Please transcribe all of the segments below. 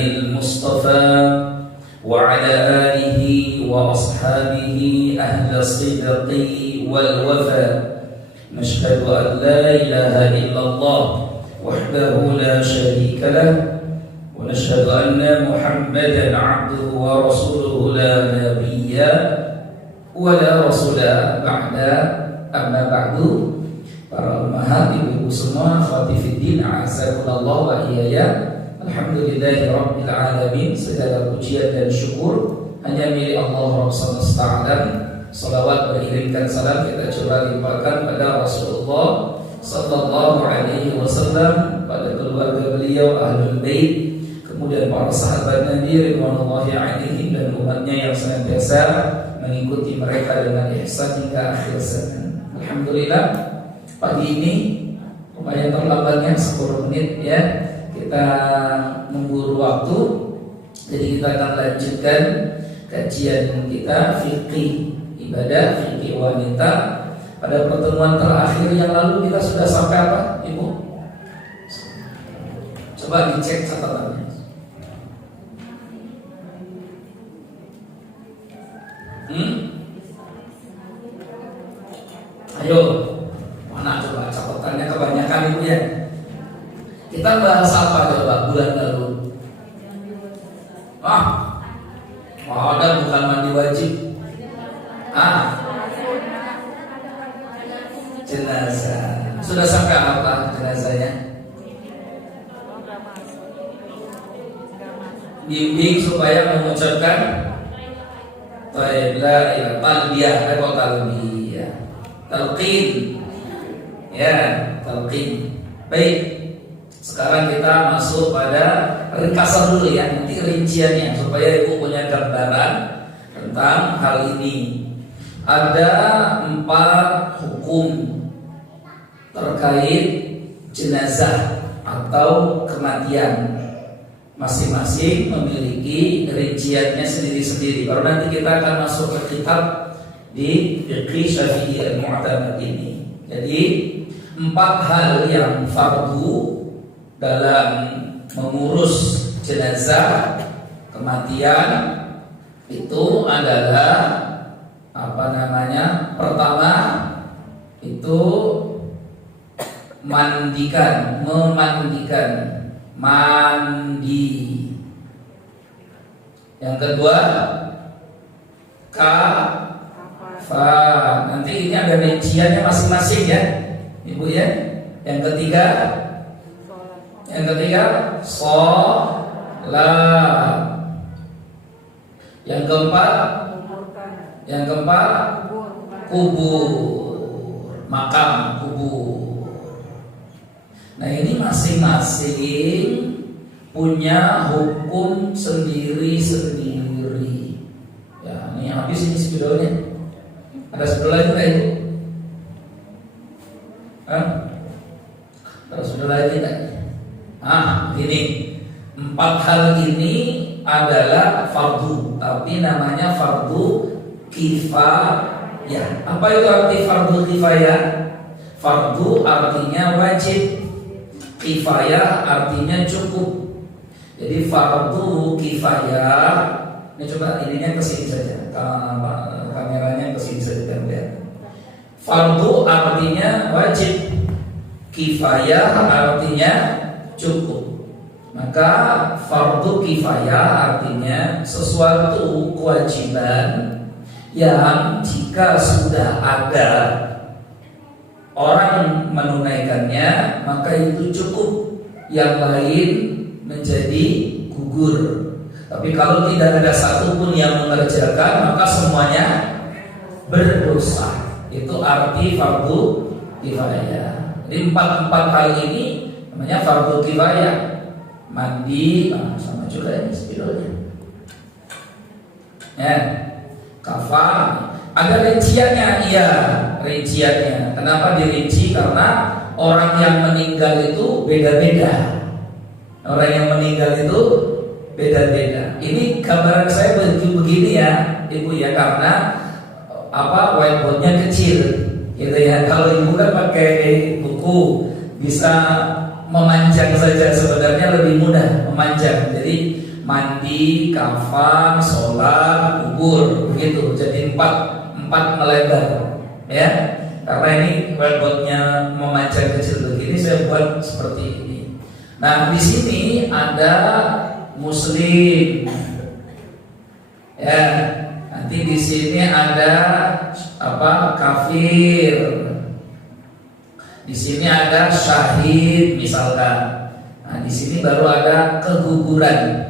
المصطفى وعلى آله وأصحابه أهل الصدق والوفاء نشهد أن لا إله إلا الله وحده لا شريك له ونشهد أن محمدا عبده ورسوله لا نبي ولا رسول بعد أما بعد. Para ummahat, ibu-ibu semua, akhwati fiddin, a'azakumullah wa iyaya. Alhamdulillahi rabbil alamin. Segala pujian dan syukur hanya milik Allah Rabb semesta alam. Salawat mengirimkan salam kita coba limpahkan pada Rasulullah sallallahu alaihi wasallam, pada keluarga beliau, ahlul bait, kemudian para sahabat Nabi ridwanullahi alaihim, dan umatnya yang senantiasa mengikuti mereka dengan ihsan hingga akhir zaman. Alhamdulillah, pagi ini lumayan terlambatnya 10 menit ya, kita memburu waktu. Jadi kita akan lanjutkan kajian kita fikih ibadah, fikih wanita. Pada pertemuan terakhir yang lalu kita sudah sampai apa, Ibu? Coba dicek catatannya. Ayo, mana coba catatannya, kebanyakan Ibu ya. Kita bahas apa coba bulan lalu? Ada bukan mandi wajib. Jenazah. Sudah sampai apa jenazahnya? Bimbing supaya mengucapkan talbiyah, talqin. Ya, talqin. Baik. Sekarang kita masuk pada ringkasan dulu ya, nanti rinciannya supaya Ibu punya gambaran tentang hal ini. Ada 4 hukum terkait jenazah atau kematian. Masing-masing memiliki rinciannya sendiri-sendiri. Baru nanti kita akan masuk ke kitab di Fiqh Syafi'i Al-Mu'tamad ini. Jadi 4 hal yang fardu dalam mengurus jenazah kematian itu adalah pertama itu memandikan, mandi. Yang kedua kafan. Nanti ini ada rinciannya masing-masing ya, Ibu ya. Yang ketiga sholat. Yang keempat kubur, makam kubur. Nah, ini masing-masing punya hukum sendiri-sendiri. Ya, ini habis ini spidolnya. Ada spidol lagi enggak Ibu? Ada spidol lagi enggak? Ini 4 hal ini adalah fardu, tapi namanya fardu kifayah. Apa itu arti fardu kifayah? Fardu artinya wajib, kifayah artinya cukup. Jadi fardu kifayah, ini coba ininya ke sini saja, kameranya ke sini saja biar lihat. Fardu artinya wajib, kifayah artinya cukup. Maka fardu kifayah artinya sesuatu kewajiban yang jika sudah ada orang menunaikannya maka itu cukup, yang lain menjadi gugur. Tapi kalau tidak ada satupun yang mengerjakan maka semuanya berdosa. Itu arti fardu kifayah. Jadi 4 hal ini namanya fardu kifayah. Mandi, sama juga ini spidolnya. Ya, kafan. Ada rinciannya, iya, rinciannya. Kenapa dirinci? Karena orang yang meninggal itu beda-beda. Orang yang meninggal itu beda-beda. Ini gambaran saya begini ya, Ibu ya, karena whiteboardnya kecil, gitu ya. Kalau Ibu kan pakai buku bisa memanjang saja, sebenarnya lebih mudah memanjang. Jadi mandi, kafan, sholat, kubur, begitu. Jadi empat melebar, ya. Karena ini webotnya memanjang kecil begini, saya buat seperti ini. Nah, di sini ada muslim, ya. Nanti di sini ada kafir. Di sini ada syahid misalkan. Nah, di sini baru ada keguguran.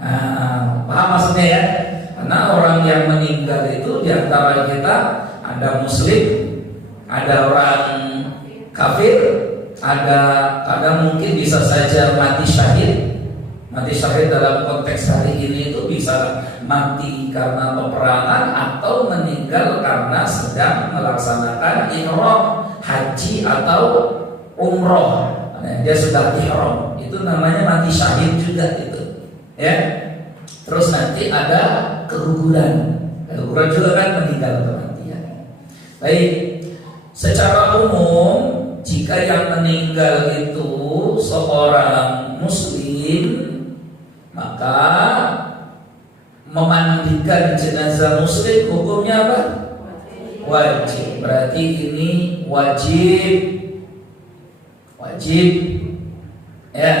Nah, paham maksudnya ya? Karena orang yang meninggal itu di antara kita ada muslim, ada orang kafir, ada mungkin bisa saja mati syahid. Mati syahid dalam konteks hari ini itu bisa mati karena peperangan atau meninggal karena sedang melaksanakan ihram haji atau umroh. Nah, dia sudah ihram, itu namanya mati syahid juga itu, ya. Terus nanti ada keguguran juga kan meninggal kematian. Baik, secara umum jika yang meninggal itu seorang muslim, maka memandikan jenazah muslim hukumnya apa? Wajib. Berarti ini wajib, ya.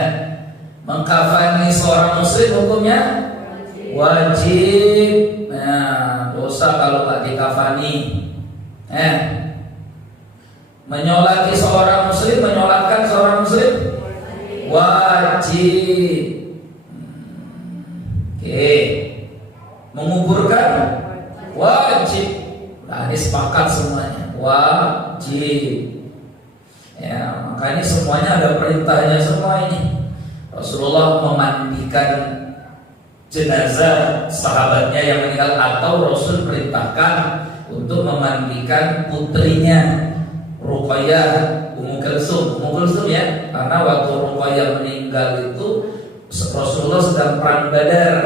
Mengkafani seorang muslim hukumnya wajib. Nah, dosa kalau nggak dikafani. Menyolati seorang muslim, menyolatkan seorang muslim wajib. Oke. Menguburkan wajib. Nah, ini sepakat semuanya wajib. Ya, makanya semuanya ada perintahnya semua ini. Rasulullah memandikan jenazah sahabatnya yang meninggal, atau Rasul perintahkan untuk memandikan putrinya Ruqayyah Ummu Kulsum ya, karena waktu Ruqayyah meninggal itu Rasulullah sedang perang Badar.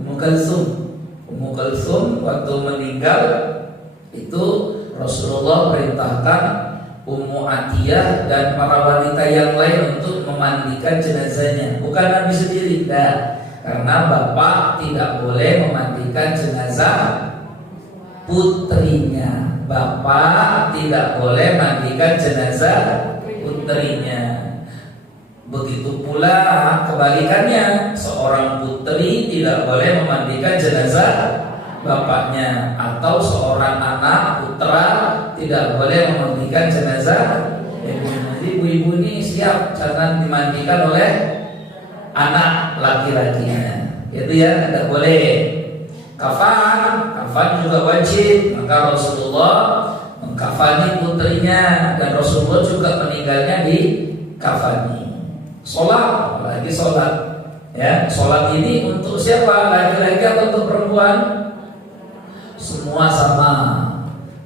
Ummu Kulsum waktu meninggal itu Rasulullah perintahkan Ummu Atiyah dan para wanita yang lain untuk memandikan jenazahnya, bukan Nabi sendiri, karena bapak tidak boleh memandikan jenazah putrinya. Bapak tidak boleh mandikan jenazah putrinya. Begitu pula kebalikannya, seorang putri tidak boleh memandikan jenazah bapaknya, atau seorang anak putra tidak boleh memandikan jenazah ibunya. Jadi ibu-ibu ini siap jangan dimandikan oleh anak laki-lakinya, itu ya, tidak boleh. Kafan juga wajib, maka Rasulullah mengkafani putrinya, dan Rasulullah juga meninggalnya di kafani. Sholat, apalagi sholat, ya. Sholat ini untuk siapa? Laki-laki atau untuk perempuan? Semua sama.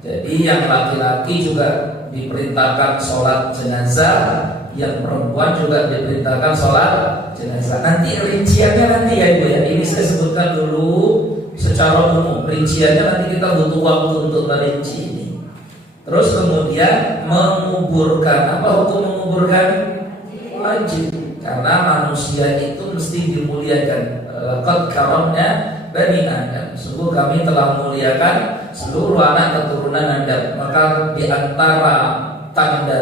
Jadi yang laki-laki juga diperintahkan sholat jenazah, yang perempuan juga diperintahkan sholat jenazah. Nanti rinciannya nanti ya ibu ya. Ini saya sebutkan dulu secara umum. Rinciannya nanti kita butuh waktu untuk merinci ini. Terus kemudian menguburkan. Apa hukum menguburkan? Wajib. Karena manusia itu mesti dimuliakan. Laqad karamna bani Adam. Sungguh kami telah muliakan seluruh anak keturunan Adam. Maka di antara tanda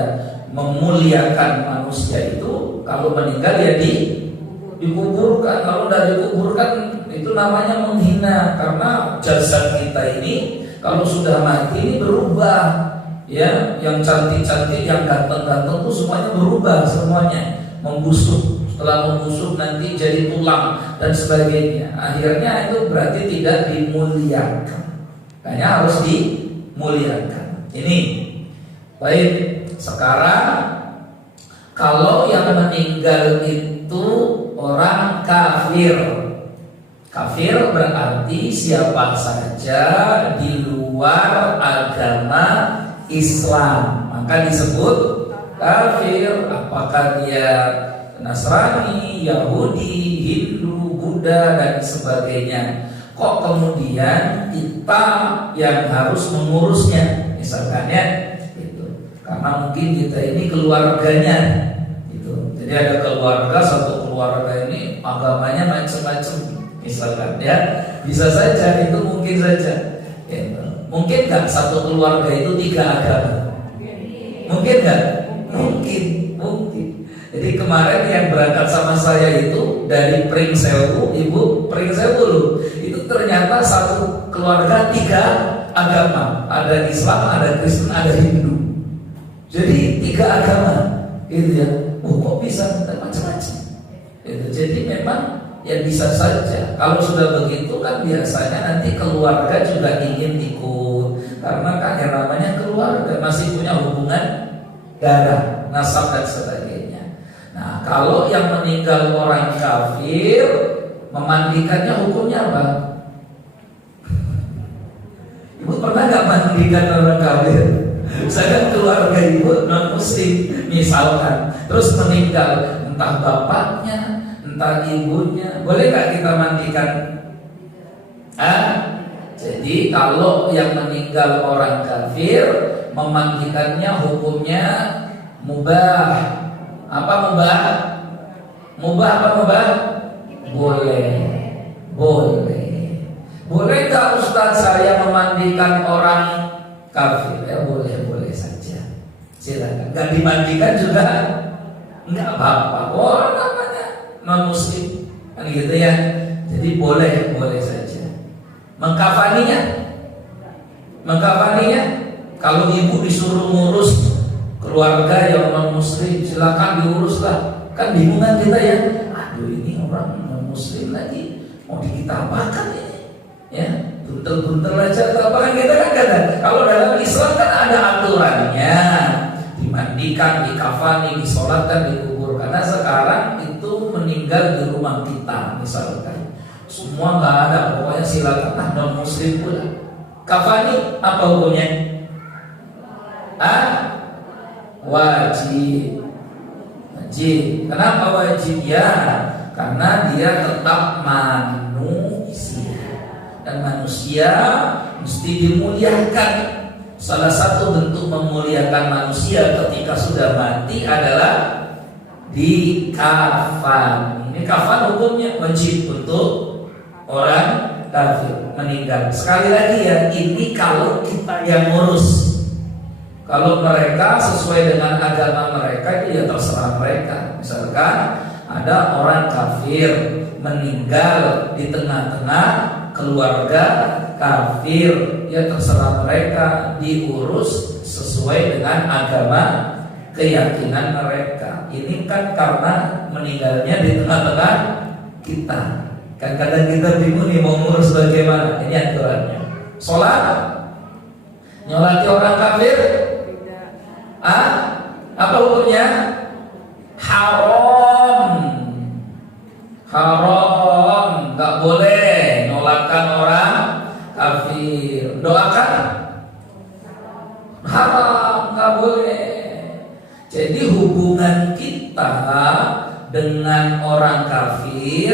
memuliakan manusia itu, kalau meninggal ya dikuburkan. Kalau tidak dikuburkan itu namanya menghina, karena jasad kita ini kalau sudah mati ini berubah, ya. Yang cantik-cantik, yang ganteng-ganteng itu semuanya berubah, semuanya membusuk. Setelah membusuk nanti jadi tulang dan sebagainya. Akhirnya itu berarti tidak dimuliakan. Kayaknya harus dimuliakan. Ini baik. Sekarang kalau yang meninggal itu orang kafir. Kafir berarti siapa saja di luar agama Islam, maka disebut kafir. Apakah dia Nasrani, Yahudi, Hindu, Buddha dan sebagainya. Kok kemudian kita yang harus mengurusnya? Misalkan ya, gitu. Karena mungkin kita ini keluarganya, gitu. Jadi Jadi ada keluarga, satu keluarga ini agamanya macam-macam, misalkan ya, bisa saja itu mungkin saja. Ya, mungkin nggak satu keluarga itu 3 agama? Mungkin nggak? Mungkin. Jadi kemarin yang berangkat sama saya itu dari Pringsewu, ibu Pringsewu loh, itu ternyata satu keluarga 3 agama, ada Islam, ada Kristen, ada Hindu. Jadi 3 agama, gitu ya. Kok bisa macam-macam? Gitu. Jadi memang ya bisa saja. Kalau sudah begitu kan biasanya nanti keluarga juga ingin ikut, karena kan yang namanya keluarga masih punya hubungan darah, nasab dan sebagainya. Nah, kalau yang meninggal orang kafir, memandikannya hukumnya apa? Ibu pernah nggak mandikan orang kafir? Misalkan keluarga ibu non muslim misalkan, terus meninggal entah bapaknya, entah ibunya, boleh nggak kita mandikan? Jadi kalau yang meninggal orang kafir, memandikannya hukumnya mubah. Apa mubah? Mubah apa mubah? Boleh. Boleh nggak Ustaz saya memandikan orang kafir? Ya boleh saja. Silakan. Nggak dimandikan juga nggak apa-apa. Oh namanya non muslim kan gitu ya. Jadi boleh saja. Mengkafaninya kalau ibu disuruh ngurus keluarga yang non muslim, silakan diurus lah. Kan bingungan kita ya. Aduh ini orang non muslim lagi mau dikitapakan ini. Ya, buntel-buntel aja tapakan kita kan kata. Kalau dalam Islam kan ada aturannya. Dimandikan, dikafani, disolatkan, dikubur. Karena sekarang itu meninggal di rumah kita misalkan. Semua nggak ada, pokoknya silakan non muslim pula. Kafani apa hukumnya? Wajib. Kenapa wajib? Ya, karena dia tetap manusia dan manusia mesti dimuliakan. Salah satu bentuk memuliakan manusia ketika sudah mati adalah dikafan. Ini kafan hukumnya wajib untuk orang kafir meninggal. Sekali lagi ya, ini kalau kita yang ngurus. Kalau mereka sesuai dengan agama mereka itu ya terserah mereka. Misalkan ada orang kafir meninggal di tengah-tengah keluarga kafir, ya terserah mereka, diurus sesuai dengan agama keyakinan mereka. Ini kan karena meninggalnya di tengah-tengah kita. Kan kadang kita bingung nih mau ngurus bagaimana. Ini aturannya. Sholat, nyolati orang kafir, apa hukumnya? Haram, nggak boleh nolakkan orang kafir. Doakan, haram, nggak boleh. Jadi hubungan kita dengan orang kafir,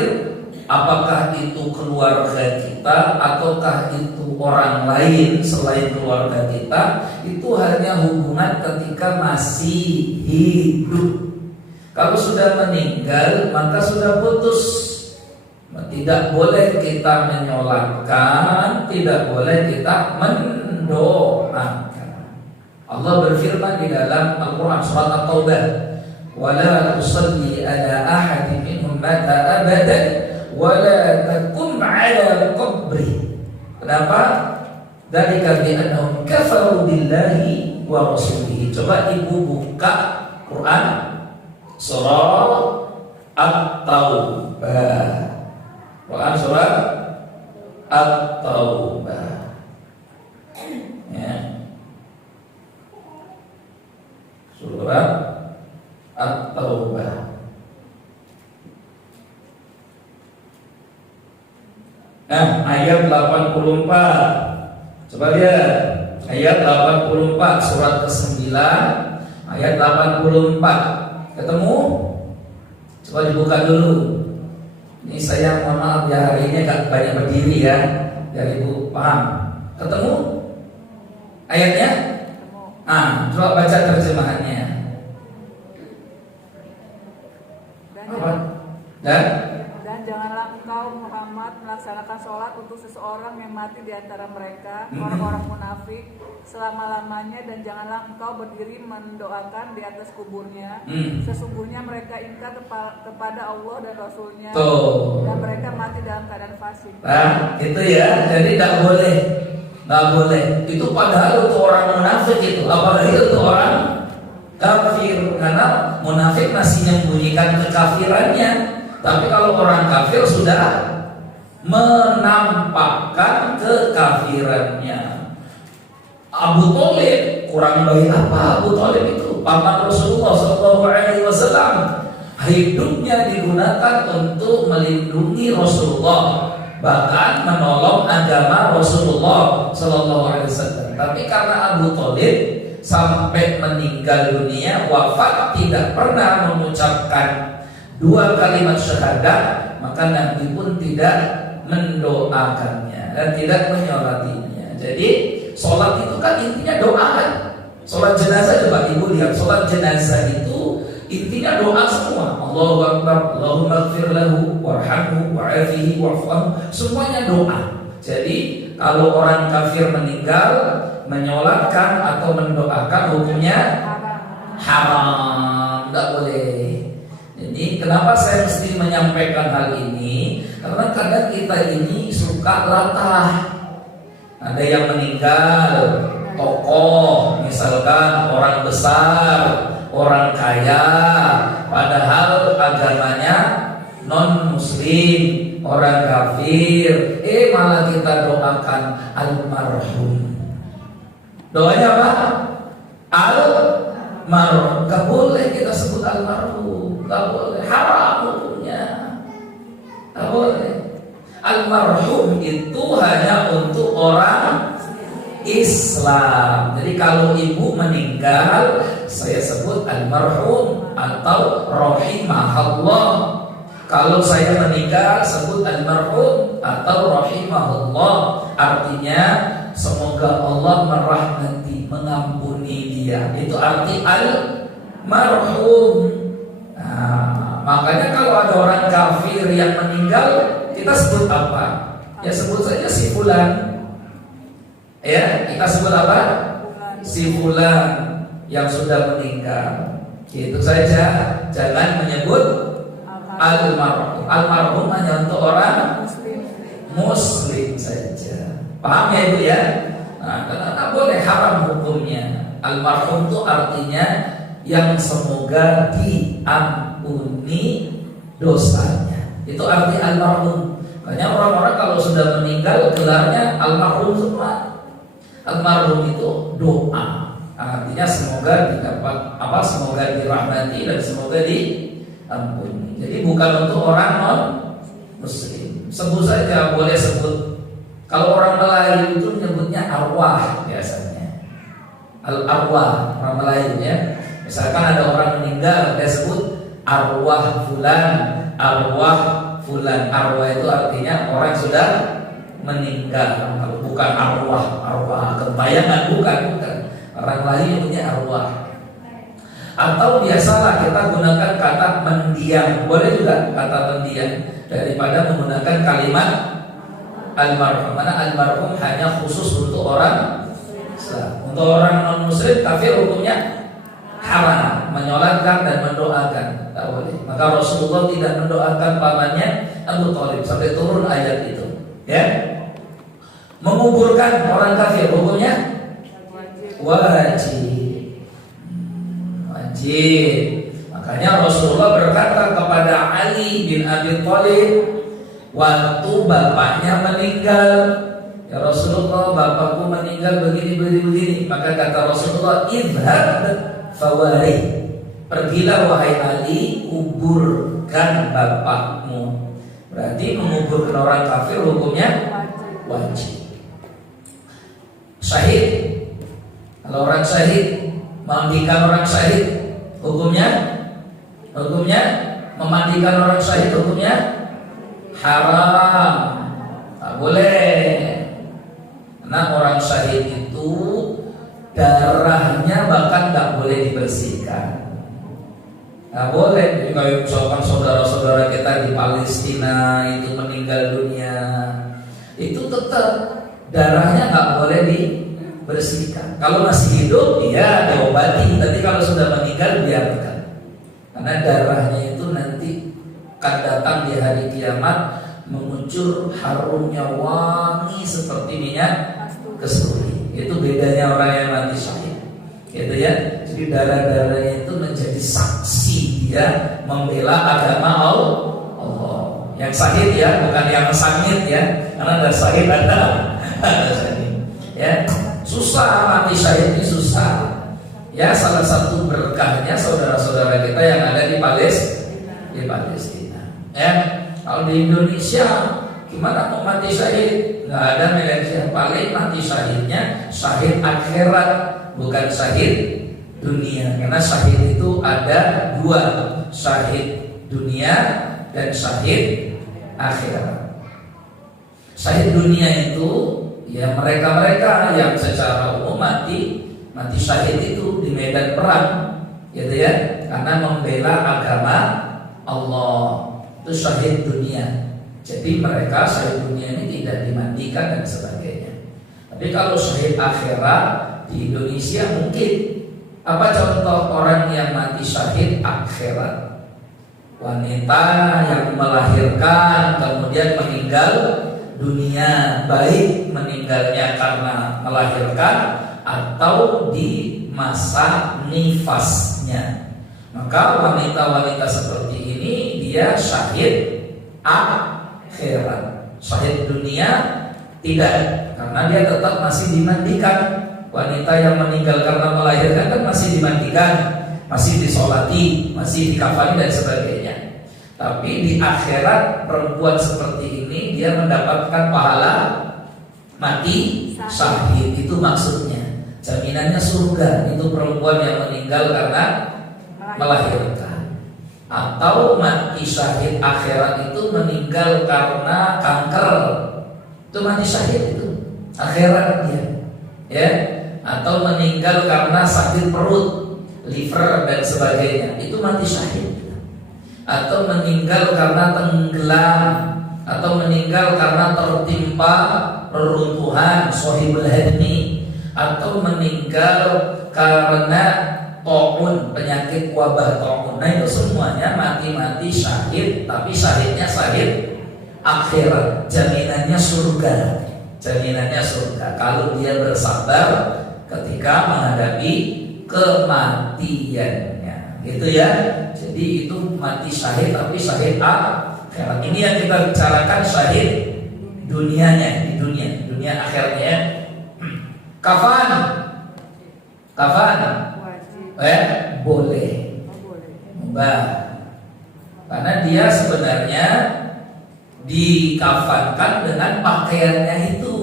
apakah itu keluarga kita ataukah itu orang lain selain keluarga kita, itu hanya hubungan ketika masih hidup. Kalau sudah meninggal maka sudah putus. Tidak boleh kita menyolatkan, tidak boleh kita mendoakan. Allah berfirman di dalam Al-Quran surat At-Taubah, وَلَا تُصَلِّ عَلَى أَحَدٍ مِّنْهُمْ مَاتَ أَبَدًا وَلَا تَقُمْ عَلَى قَبْرِهِ. Kenapa? Dzalika bi'annahum kafaru billahi wa rasulihi. Coba ibu buka Quran surah At-Taubah. Quran surah At-Taubah. Ya. Surah At-Taubah. Nah, ayat 84. Coba lihat ayat 84 surat ke-9 ayat 84. Ketemu? Coba dibuka dulu. Ini saya mohon maaf ya, hari ini agak banyak berdiri ya, biar ibu paham. Ketemu ayatnya? Coba baca terjemahannya. Dan janganlah engkau Muhammad melaksanakan sholat untuk seseorang yang mati di antara mereka, orang-orang munafik, selama-lamanya, dan janganlah engkau berdiri mendoakan di atas kuburnya. Sesungguhnya mereka ingkar kepada Allah dan Rasulnya. Dan mereka mati dalam keadaan fasik. Nah, itu ya. Jadi tidak boleh. Itu padahal untuk orang munafik itu, apalagi untuk orang kafir, karena munafik masih menyembunyikan kekafirannya. Tapi kalau orang kafir sudah menampakkan kekafirannya. Abu Thalib kurang baik apa? Abu Thalib itu paman Rasulullah SAW. Hidupnya digunakan untuk melindungi Rasulullah, bahkan menolong agama Rasulullah SAW. Tapi karena Abu Thalib sampai meninggal dunia, wafat, tidak pernah mengucapkan 2 kalimat syahadat, maka Nabi pun tidak mendoakannya dan tidak menyolatinya. Jadi sholat itu kan intinya doa kan. Sholat jenazah, coba ibu lihat, sholat jenazah itu intinya doa semua. Allahu Akbar, Allahumma ighfir lahu warhamhu wa'afihi wa'fu anhu, semuanya doa. Jadi kalau orang kafir meninggal, menyolatkan atau mendoakan hukumnya haram, tidak boleh. Jadi kenapa saya mesti menyampaikan hal ini? Karena kadang kita ini suka latah. Ada yang meninggal, tokoh, misalkan orang besar, orang kaya, padahal agamanya non muslim, orang kafir, malah kita doakan almarhum. Doanya apa? Almarhum. Gak boleh kita sebut almarhum, gak boleh, haram hukumnya, gak boleh. Almarhum itu hanya untuk orang Islam. Jadi kalau ibu meninggal, saya sebut almarhum atau rahimahullah. Kalau saya meninggal, sebut almarhum atau rahimahullah. Artinya semoga Allah merahmati, mengampuni dia. Itu arti almarhum. Nah, makanya kalau ada orang kafir yang meninggal, kita sebut apa? Ya sebut saja si fulan. Ya, kita sebut apa? Si fulan yang sudah meninggal. Itu saja. Jangan menyebut almarhum. Almarhum hanya untuk orang muslim saja. Paham ya ibu ya? Nah, karena boleh, haram hukumnya. Almarhum itu artinya yang semoga diampuni dosanya. Itu arti almarhum. Makanya orang-orang kalau sudah meninggal gelarnya almarhum semua. Almarhum itu doa. Artinya semoga didapat semoga dirahmati dan semoga diampuni. Jadi bukan untuk orang non muslim. Sebut saja, boleh sebut. Kalau orang Melayu itu menyebutnya arwah biasanya. Al-arwah orang Melayu ya. Misalkan ada orang meninggal, dia sebut arwah fulan, arwah fulan. Arwah itu artinya orang sudah meninggal. Kalau bukan arwah kebayangan, bukan. Orang lain punya arwah. Atau biasalah kita gunakan kata mendiang. Boleh juga kata mendiang daripada menggunakan kalimat almarhum. Mana almarhum hanya khusus untuk orang Islam. Untuk orang non muslim kafir hukumnya haram, menyolatkan dan mendoakan, tak boleh. Maka Rasulullah tidak mendoakan pamannya Abu Thalib sampai turun ayat itu. Ya, menguburkan orang kafir hukumnya wajib. Makanya Rasulullah berkata kepada Ali bin Abi Thalib waktu bapaknya meninggal, ya Rasulullah, bapakku meninggal begini. Maka kata Rasulullah, idhab fawari, pergilah wahai Ali, kuburkan bapakmu. Berarti menguburkan orang kafir hukumnya wajib. Syahid, kalau orang syahid, memandikan orang syahid hukumnya memandikan orang syahid hukumnya haram, tak boleh. Karena orang syahid itu darahnya bahkan tak boleh dibersihkan. Nggak boleh. Jadi kalau misalkan saudara-saudara kita di Palestina itu meninggal dunia, itu tetap darahnya nggak boleh dibersihkan. Kalau masih hidup, ya diobati. Tapi kalau sudah meninggal, biarkan. Karena darahnya itu nanti akan datang di hari kiamat mengucur harumnya wangi seperti minyak kasturi. Itu bedanya orang yang mati syahid, gitu ya. Jadi darah-darahnya itu menjadi saksi dia membela agama Allah. Yang syahid ya, bukan yang sangit ya. Karena ada syahid ada syahid. Ya, susah mati syahid ini susah. Ya, salah satu berkahnya saudara-saudara kita yang ada di Palestina. Ya, kalau di Indonesia gimana mau mati syahid? Nggak ada Malaysia. Paling mati syahidnya syahid akhirat, bukan syahid dunia. Karena syahid itu ada dua, syahid dunia dan syahid akhirat. Syahid dunia itu ya mereka-mereka yang secara umum mati syahid itu di medan perang, gitu ya, karena membela agama Allah. Itu syahid dunia. Jadi mereka syahid dunia ini tidak dimandikan dan sebagainya. Tapi kalau syahid akhirat di Indonesia mungkin. Apa contoh orang yang mati syahid akhirat? Wanita yang melahirkan kemudian meninggal dunia, baik meninggalnya karena melahirkan atau di masa nifasnya. Maka wanita-wanita seperti ini dia syahid akhirat. Syahid dunia tidak, karena dia tetap masih dimandikan. Wanita yang meninggal karena melahirkan kan masih dimandikan, masih disolati, masih dikafani dan sebagainya. Tapi di akhirat perempuan seperti ini dia mendapatkan pahala mati syahid. Itu maksudnya. Jaminannya surga. Itu perempuan yang meninggal karena melahirkan. Atau mati syahid akhirat itu meninggal karena kanker. Itu mati syahid itu akhirat dia. Ya. Atau meninggal karena sakit perut, liver dan sebagainya, itu mati syahid. Atau meninggal karena tenggelam, atau meninggal karena tertimpa reruntuhan shahibul hadmi, atau meninggal karena taun, penyakit wabah taun. Nah itu semuanya mati syahid, tapi syahidnya syahid akhirat, jaminannya surga. Jaminannya surga kalau dia bersabar ketika menghadapi kematiannya, gitu ya. Jadi itu mati syahid tapi syahid akhirat. Ini yang kita bicarakan syahid dunianya, di dunia akhirnya. Kafan boleh, mubah, karena dia sebenarnya dikafankan dengan pakaiannya itu.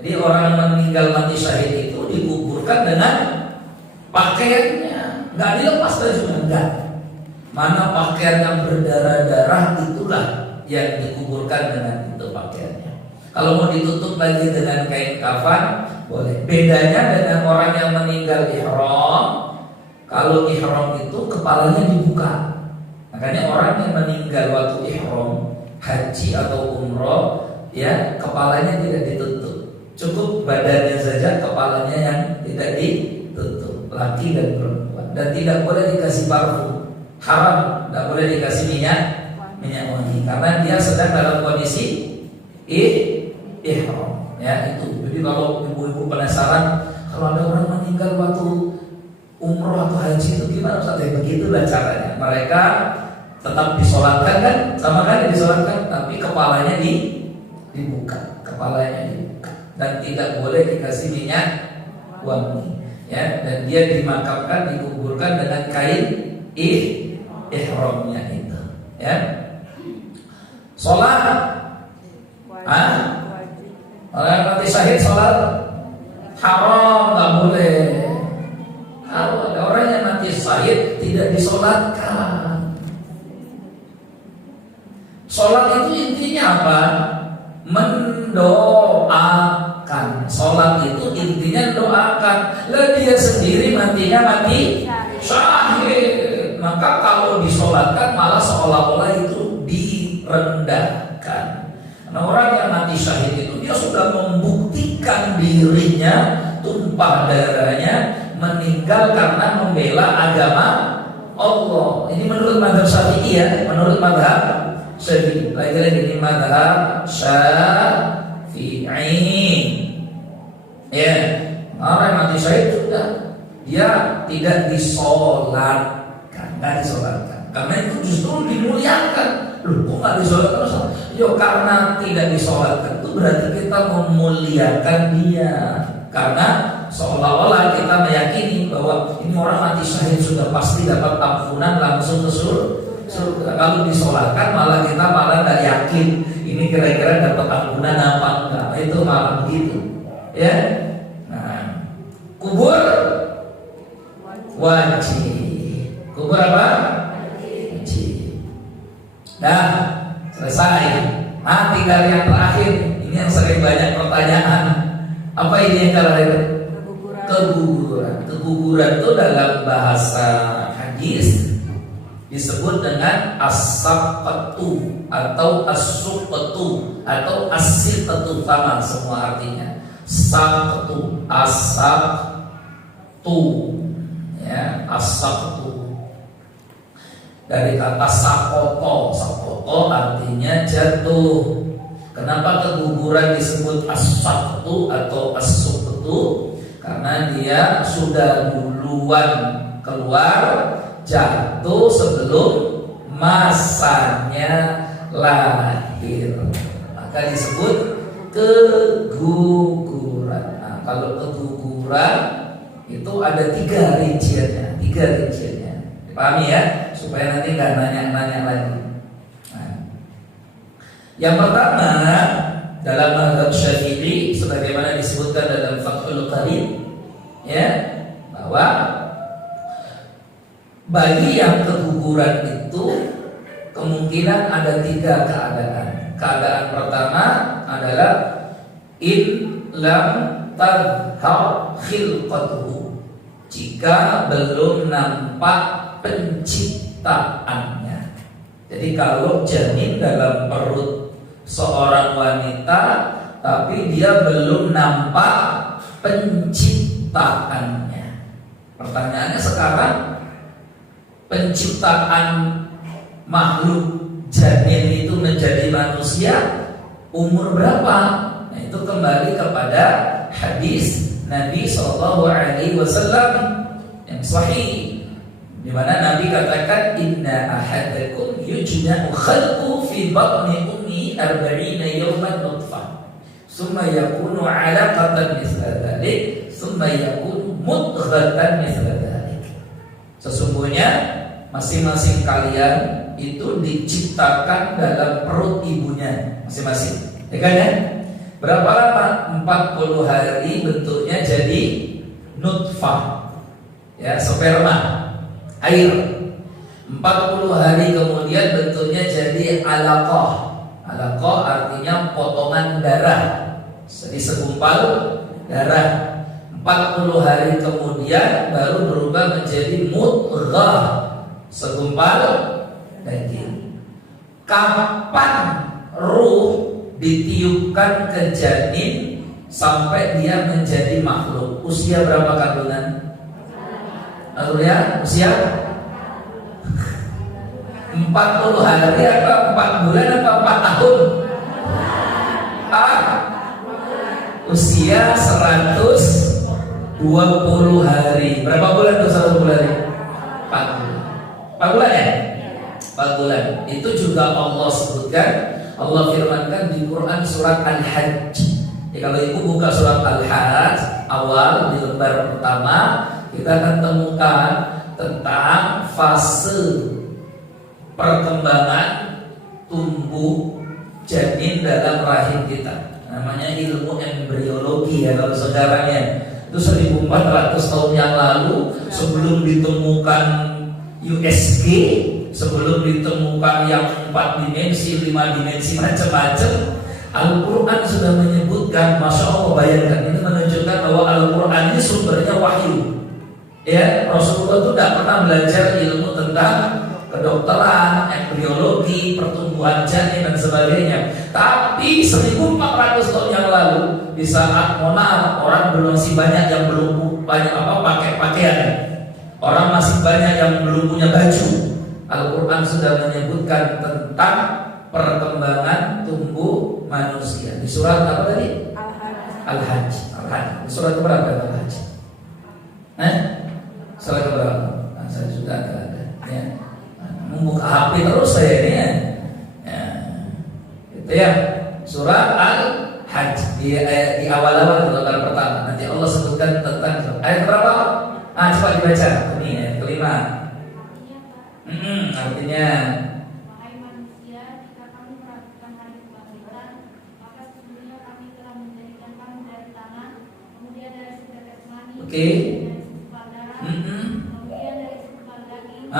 Jadi orang meninggal mati syahid itu dikuburkan dengan pakaiannya, nggak dilepas bajunya, enggak. Mana pakaian yang berdarah-darah itulah yang dikuburkan dengan itu pakaiannya. Kalau mau ditutup lagi dengan kain kafan boleh. Bedanya dengan orang yang meninggal ihram, kalau ihram itu kepalanya dibuka. Makanya orang yang meninggal waktu ihram haji atau umroh, ya kepalanya tidak ditutup. Cukup badannya saja, kepalanya yang tidak ditutup, laki dan perempuan. Dan tidak boleh dikasih parfum, haram, tidak boleh dikasih minyak wangi, karena dia sedang dalam kondisi ihram. Ya itu. Jadi kalau ibu-ibu penasaran, kalau ada orang meninggal waktu umroh atau haji itu gimana? Begitulah caranya. Mereka tetap disolatkan kan, sama kali disolatkan, tapi kepalanya dibuka, kepalanya dibuka. Dan tidak boleh dikasih minyak wangi, ya. Dan dia dimakamkan, dikuburkan dengan kain ihramnya itu, ya. Sholat, orang mati syahid sholat haram, nggak boleh. Kalau ada orang yang mati syahid tidak disolatkan. Sholat itu intinya apa? Mendoakan. Sholat itu intinya doakan. Lah dia sendiri matinya mati syahid. Maka Maka kalau disolatkan malah seolah-olah itu direndahkan. Nah, orang yang mati syahid itu dia sudah membuktikan dirinya, tumpah darahnya, meninggal karena membela agama Allah. Ini menurut mazhab Syafi'i ya, menurut mazhab Syafi'i. Lagi-lagi ini mazhab Syafi'i. Ya, orang yang mati syahid sudah dia tidak disolatkan, nggak disolatkan. Karena itu justru dimuliakan. Loh, kok nggak disolatkan? Yo, karena tidak disolatkan itu berarti kita memuliakan dia. Karena seolah-olah kita meyakini bahwa ini orang mati syahid sudah pasti dapat ampunan langsung ke surga. Kalau disolatkan malah kita malah nggak yakin ini kira-kira dapat ampunan apa enggak. Itu malah begitu, ya. Nah, kubur wajib. Kubur apa? Wajib. Nah, selesai. Nah, tinggal yang terakhir. Ini yang sering banyak pertanyaan. Apa ini yang terakhir? Keguguran itu dalam bahasa hadis disebut dengan as-saqatu atau as-suqatu atau as-siqatu, sama semua artinya. Saqatu, as-saqtu, ya, as-saqtu. Dari kata sakoto, sakoto artinya jatuh. Kenapa keguguran disebut as-saqtu atau as-suqtu? Karena dia sudah duluan keluar, jatuh sebelum masanya lahir, maka disebut keguguran. Nah, kalau keguguran itu ada tiga rinciannya. Dipahami ya, supaya nanti nggak nanya-nanya lagi. Nah, yang pertama dalam mazhab Syafi'i sebagaimana disebutkan dalam Fathul Qadir, ya, bahwa bagi yang keguguran itu kemungkinan ada tiga keadaan. Keadaan pertama adalah in lam tadhhar khilqatuhu, jika belum nampak penciptaannya. Jadi kalau janin dalam perut seorang wanita tapi dia belum nampak penciptaannya. Pertanyaannya sekarang, penciptaan makhluk janin itu menjadi manusia umur berapa? Nah, itu kembali kepada hadis Nabi SAW yang sahih, di mana Nabi katakan inna ahadakum yujma'u khalqu fi batni ummi 40 yawman nutfah summa yakunu 'alaqatan mithla dhalik summa yakunu mudghatan mithla dhalik. Sesungguhnya masing-masing kalian itu diciptakan dalam perut ibunya masing-masing, ya kan ya? Berapa lama? 40 hari bentuknya jadi nutfah, ya, sperma, air. 40 hari kemudian bentuknya jadi alaqah. Alaqah artinya potongan darah, jadi segumpal darah. 40 hari kemudian baru berubah menjadi mudghah, segumpal daging. Kapan ruh ditiupkan ke janin sampai dia menjadi makhluk? Usia berapa kandungan? Ya, usia 40 hari apa 4 bulan apa 4 tahun? Usia 120 hari. Berapa bulan tuh 120 hari? 4 bulan. 4 bulan ya? 4 bulan. Itu juga Allah sebutkan, Allah firmankan di Quran surat Al-Hajj. Ya, kalau ibu buka surat Al-Hajj awal di lembar pertama, kita akan temukan tentang fase perkembangan tumbuh janin dalam rahim kita. Namanya ilmu embriologi ya kalau sekarang ya. Itu 1400 tahun yang lalu, sebelum ditemukan USG, sebelum ditemukan yang 4 dimensi, 5 dimensi, macam-macam, Al-Quran sudah menyebutkan. Masya Allah, bayangkan, ini menunjukkan bahwa Al-Quran ini sumbernya wahyu. Ya, Rasulullah itu tidak pernah belajar ilmu tentang kedokteran, embriologi, pertumbuhan janin dan sebagainya. Tapi 1400 tahun yang lalu, di saat orang belum masih banyak yang belum banyak pakai pakaian, orang masih banyak yang belum punya baju. Al-Quran sudah menyebutkan tentang perkembangan tumbuh manusia di surat apa tadi? Al-Hajj. Di surat berapa Al-Hajj? Surat berapa? Saya sudah ada. Ya. Membuka HP terus saya ini ya. Itu ya. Surat Al-Hajj di awal-awal ayat pertama. Nanti Allah sebutkan tentang ayat berapa? Coba dibaca. Ini ayat kelima. Artinya wahai manusia, jika kamu meragukan hari kebangkitan, maka sesungguhnya kami telah menjadikan kamu dari tanah, kemudian dari setetes mani, dari segumpal darah, kemudian dari segumpal daging,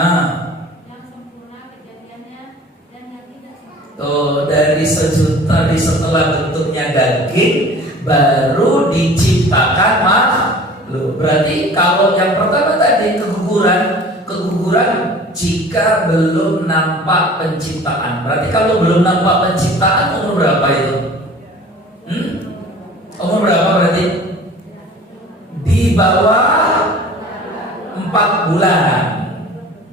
yang sempurna kejadiannya dan yang tidak sempurna. Dari setelah bentuknya daging baru diciptakan makhluk. Berarti kalau yang pertama tadi keguguran jika belum nampak penciptaan. Berarti kalau belum nampak penciptaan umur berapa itu? Umur berapa berarti? Di bawah 4 bulan.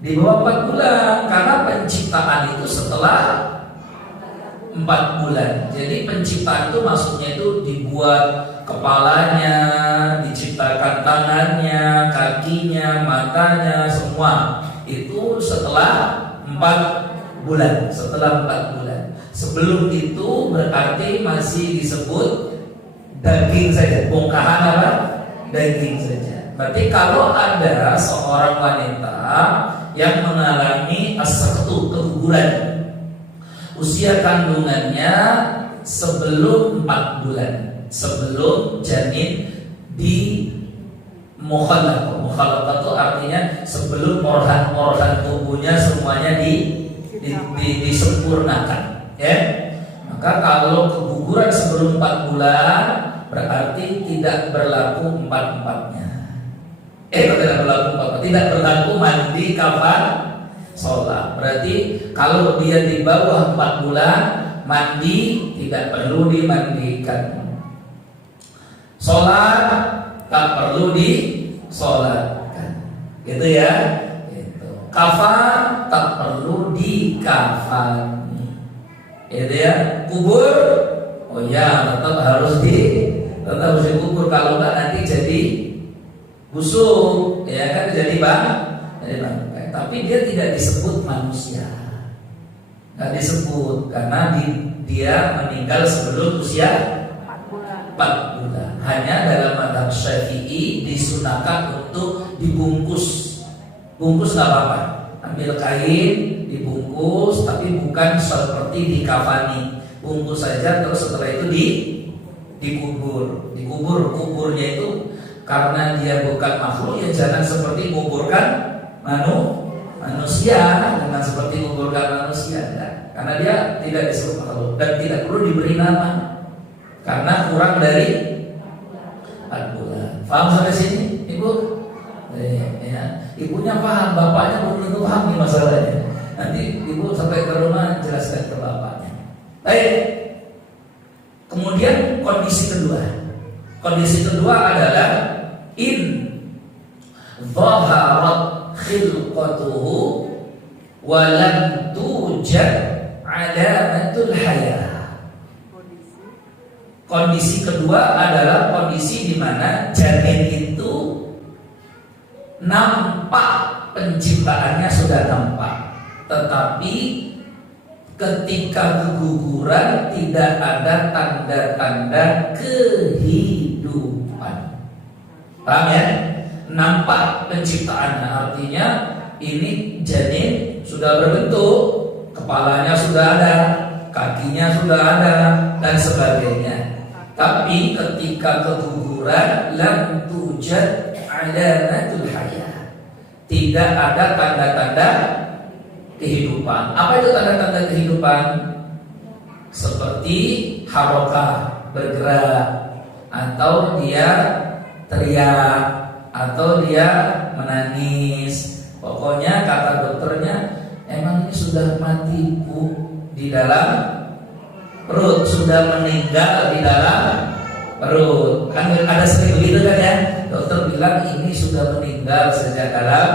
Di bawah 4 bulan karena penciptaan itu setelah 4 bulan. Jadi penciptaan itu maksudnya itu dibuat kepalanya, diciptakan tangannya, kakinya, matanya, semua itu setelah 4 bulan. Setelah 4 bulan. Sebelum itu berarti masih disebut daging saja. Bongkahan apa? Daging saja. Berarti kalau ada seorang wanita yang mengalami as-saktu, keguguran, usia kandungannya sebelum 4 bulan, sebelum janin di mukhalaqah itu artinya sebelum organ-organ tubuhnya semuanya disempurnakan, ya. Maka kalau keguguran sebelum 4 bulan berarti tidak berlaku 4-4-nya. Tidak berlaku mandi, kafan, sholat. Berarti kalau dia di bawah 4 bulan mandi tidak perlu dimandikan. Sholat tak perlu disolatkan, gitu ya. Gitu. Kafan tak perlu dikafani, gitu ya. Kubur, tetap harus dikubur. Kalau enggak nanti jadi busuk, ya kan, jadi bangkai. Tapi dia tidak disebut manusia, nggak disebut karena dia meninggal sebelum usia 4 bulan. Hanya dalam mazhab Syafi'i disunahkan untuk dibungkus. Bungkus nggak apa-apa. Ambil kain, dibungkus, tapi bukan seperti dikafani. Bungkus saja, terus setelah itu dikubur. Kuburnya itu karena dia bukan makhluk, ya jangan seperti kuburkan manusia, dengan seperti kuburkan manusia, ya. Karena dia tidak disebut makhluk dan tidak perlu diberi nama. Karena kurang dari 4 bulan. Paham sampai sini, Ibu? Ya. Ibunya paham, bapaknya belum tentu paham nih masalahnya. Nanti Ibu sampai ke rumah jelaskan ke bapaknya. Baik. Kemudian kondisi kedua adalah in dhaharat khilqatuhu wa lam tujad alamatul hayah. Kondisi kedua adalah kondisi di mana janin itu nampak, penciptaannya sudah nampak, tetapi ketika keguguran tidak ada tanda-tanda kehidupan. Paham ya? Nampak penciptaannya, artinya ini janin sudah berbentuk, kepalanya sudah ada, kakinya sudah ada, dan sebagainya. Tapi ketika keguguran, lam tujad alamatul hayah, tidak ada tanda-tanda kehidupan. Apa itu tanda-tanda kehidupan? Seperti harokah, bergerak, atau dia teriak, atau dia menangis. Pokoknya kata dokternya, emang ini sudah mati Bu di dalam perut, sudah meninggal di dalam perut. Kan ada sering begitu kan ya, dokter bilang ini sudah meninggal sejak dalam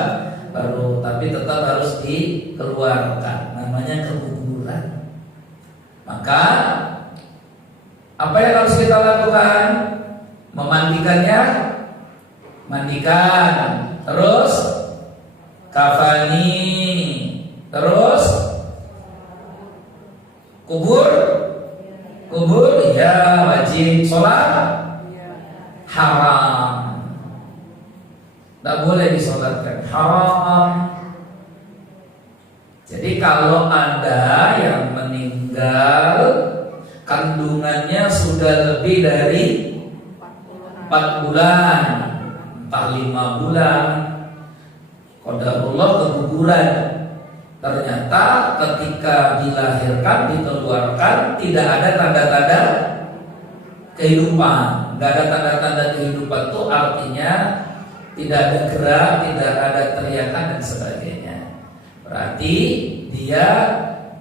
perut, tapi tetap harus dikeluarkan, namanya keguguran. Maka apa yang harus kita lakukan? Memandikannya, mandikan, terus kafani, terus kubur, ya wajib. Sholat haram, tidak boleh disolatkan, haram. Jadi kalau ada yang meninggal kandungannya sudah lebih dari 4 bulan, entah 5 bulan, qadarullah keguguran, ternyata ketika dilahirkan, dikeluarkan tidak ada tanda-tanda kehidupan. Tidak ada tanda-tanda kehidupan itu artinya tidak ada gerak, tidak ada teriakan dan sebagainya. Berarti dia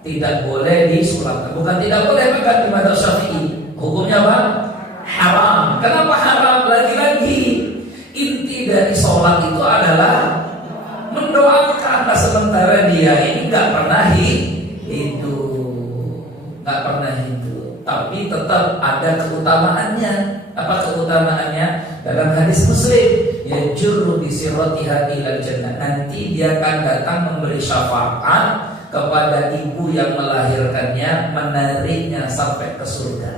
tidak boleh disolatkan. Bukan tidak boleh, bahkan di mazhab Syafi'i hukumnya apa? Haram. Kenapa haram? Lagi-lagi inti dari sholat itu adalah mendoakan. Nah, sementara dia ini nggak pernah hidup, tapi tetap ada keutamaannya. Apa keutamaannya? Dalam hadis Muslim, yajurru bi siratiha ilal jannah. Nanti dia akan datang memberi syafaat kepada ibu yang melahirkannya, menariknya sampai ke surga.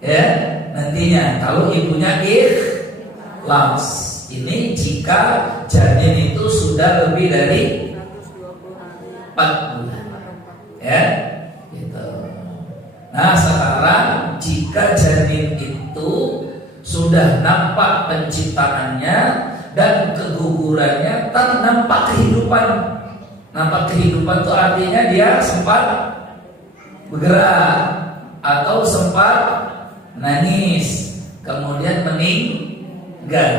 Ya, nantinya kalau ibunya ikhlas. Ini jika janin itu sudah lebih dari 4 bulan. Ya, gitu. Nah, sekarang jika janin itu sudah nampak penciptaannya dan kegugurannya, nampak kehidupan. Nampak kehidupan itu artinya dia sempat bergerak atau sempat nangis, kemudian meninggal,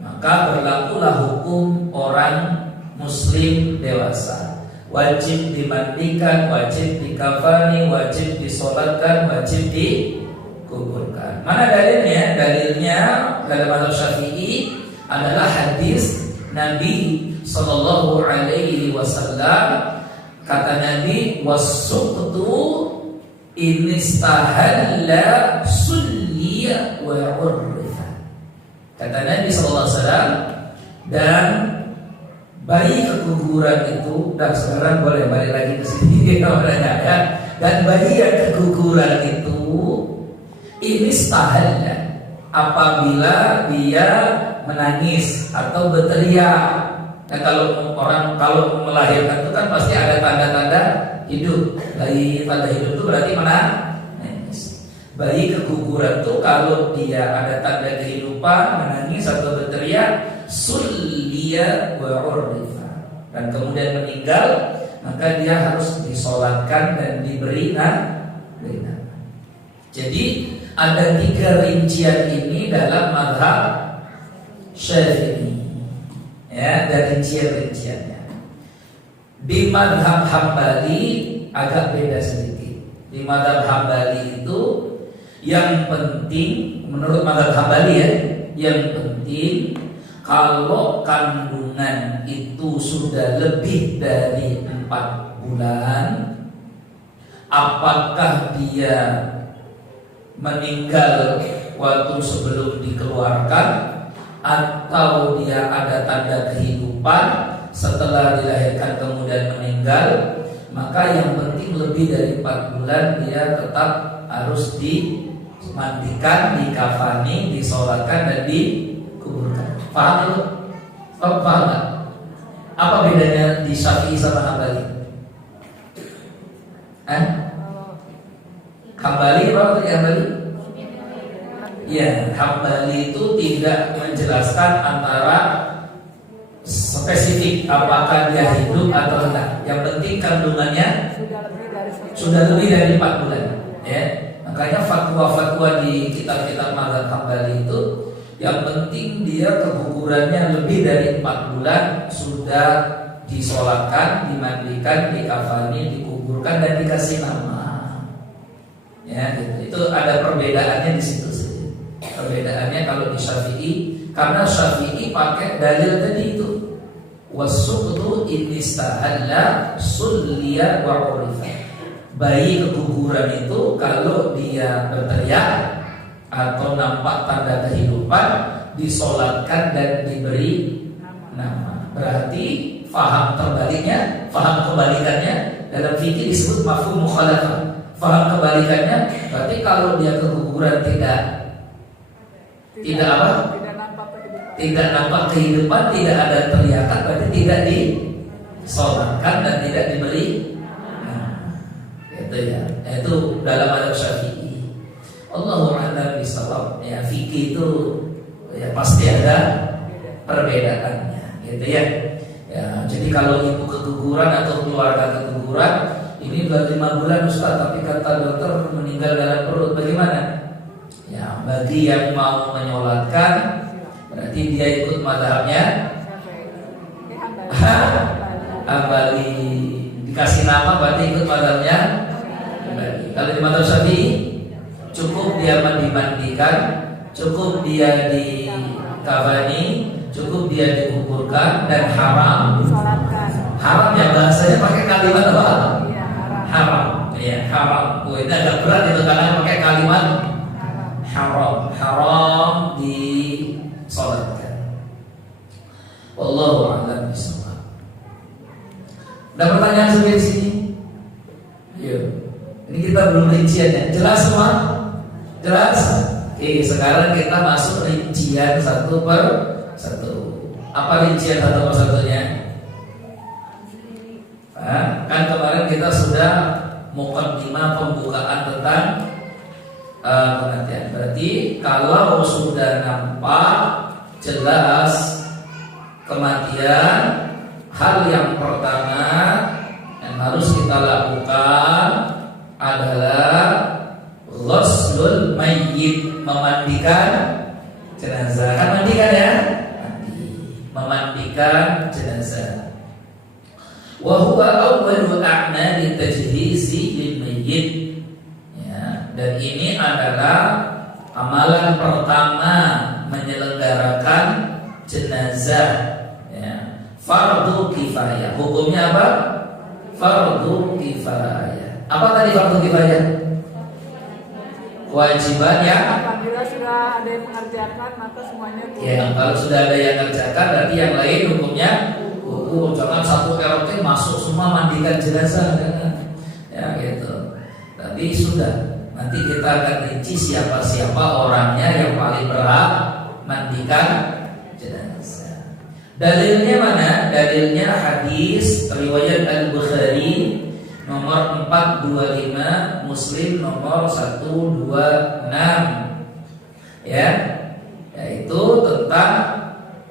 maka berlakulah hukum orang muslim dewasa. Wajib dimandikan, wajib dikafani, wajib disolatkan, wajib dikuburkan. Mana dalilnya? Dalilnya dalam mazhab Syafi'i adalah hadis Nabi Sallallahu Alaihi Wasallam. Kata Nabi, wasuqtu inistahalla sulliya wa urrifa. Kata Nabi Sallallahu Alaihi Wasallam, dan bayi keguguran itu, dan sekarang boleh balik lagi ke sini ya. Dan bayi yang keguguran itu inistahalla, apabila dia menangis atau berteriak. Nah, kalau melahirkan itu kan pasti ada tanda-tanda hidup. Bayi tanda hidup itu berarti menangis. Bayi keguguran itu kalau dia ada tanda kehidupan, menangis atau berteriak, sulliya wa urrifa, dan kemudian meninggal, maka dia harus disolatkan dan diberi nama. Jadi ada 3 rincian ini dalam mazhab Syafi'i. Ya, dari rincian-rinciannya. Di mazhab Hambali agak beda sedikit. Di mazhab Hambali itu yang penting, menurut mazhab Hambali ya, yang penting kalau kandungan itu sudah lebih dari 4 bulan, apakah dia meninggal waktu sebelum dikeluarkan atau dia ada tanda kehidupan setelah dilahirkan kemudian meninggal, maka yang penting lebih dari 4 bulan dia tetap harus dimandikan, dikafani, disolatkan dan dikuburkan. Paham itu? Paham nggak? Apa bedanya di Syafi'i sama Hambali? Hambali apa tadi Hambali? Ya, Hambali itu tidak menjelaskan antara spesifik apakah dia hidup atau tidak. Yang penting kandungannya sudah lebih dari 4 bulan. Ya, makanya fatwa-fatwa di kitab-kitab mazhab Hambali itu Yang penting dia kegugurannya lebih dari 4 bulan sudah disolatkan, dimandikan, dikafani, dikuburkan dan dikasih nama. Ya, gitu. Itu ada perbedaannya di situ saja. Perbedaannya kalau di Syafi'i, karena Syafi'i pakai dalil tadi itu. Wasuqtu inistahalla sulliya wa urifa. Bayi keguguran itu kalau dia berteriak atau nampak tanda kehidupan, disolatkan dan diberi nama. Berarti faham terbaliknya, faham kebalikannya dalam fikih disebut mafhum mukhalafah. Faham kebalikannya berarti kalau dia keguguran tidak apa? Tidak nampak kehidupan, tidak ada teriakan, berarti tidak disolatkan dan tidak diberi. Itu ya, itu dalam adab Syafi'i. Allahu a'lam bishawab. Ya, fikih itu ya pasti ada perbedaannya, gitu ya. Ya, jadi kalau ibu keguguran atau keluarga keguguran, ini udah 5 bulan Ustaz, tapi kata dokter meninggal dalam perut, bagaimana? Ya, bagi yang mau menyolatkan, berarti dia ikut mazhabnya Hambali, dikasih nama berarti ikut mazhabnya Hambali. Kalau di mazhab Syafi'i cukup dia dimandikan, cukup dia dikafani, cukup dia dikuburkan dan haram. Haram ya bahasanya pakai kalimat apa? Haram. Ya, haram. Oh, ini agak berat itu karena pakai kalimat haram. Haram disolatkan. Wallahu a'lam bishawab. Ada pertanyaan sampai sini? Yuk. Ini kita belum rinciannya. Jelas semua? Jelas? Oke, sekarang kita masuk rincian satu per satu. Apa rincian satu per satunya? Kan kemarin kita sudah muqaddimah pembukaan tentang pengertian. Berarti kalau sudah nampak jelas kematian, hal yang pertama yang harus kita lakukan adalah ghuslul mayyit, memandikan jenazah. Kan mandikan ya? Memandikan jenazah. Wa huwa awwalu a'mali tajhizi lil mayyit. Ya, dan ini adalah amalan pertama menyelenggarakan jenazah. Ya, fardu kifayah. Hukumnya apa? Fardu kifayah. Apa tadi fardu kifayah? Kewajiban ya. Apabila sudah ada yang mengerjakan maka semuanya boleh. Ya, kalau sudah ada yang mengerjakan berarti yang lain hukumnya hukum. Jangan satu RT masuk semua mandikan jenazah, kan? Ya gitu. Tapi sudah. Nanti kita akan rinci siapa orangnya yang paling berhak mandikan jenazah. Dalilnya mana? Dalilnya hadis riwayat Al-Bukhari nomor 425, Muslim nomor 126. Ya, yaitu tentang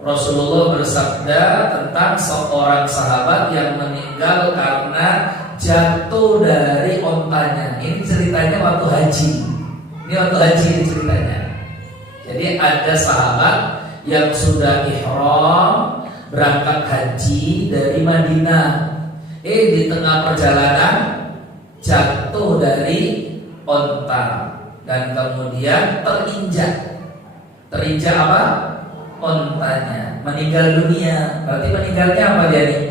Rasulullah bersabda tentang seorang sahabat yang meninggal karena jatuh dari ontanya. Ini ceritanya waktu haji. Ini waktu haji ini ceritanya. Jadi ada sahabat yang sudah ihram berangkat haji dari Madinah. Di tengah perjalanan jatuh dari onta dan kemudian terinjak. Terinjak apa? Ontanya, meninggal dunia. Berarti meninggalnya apa dia nih?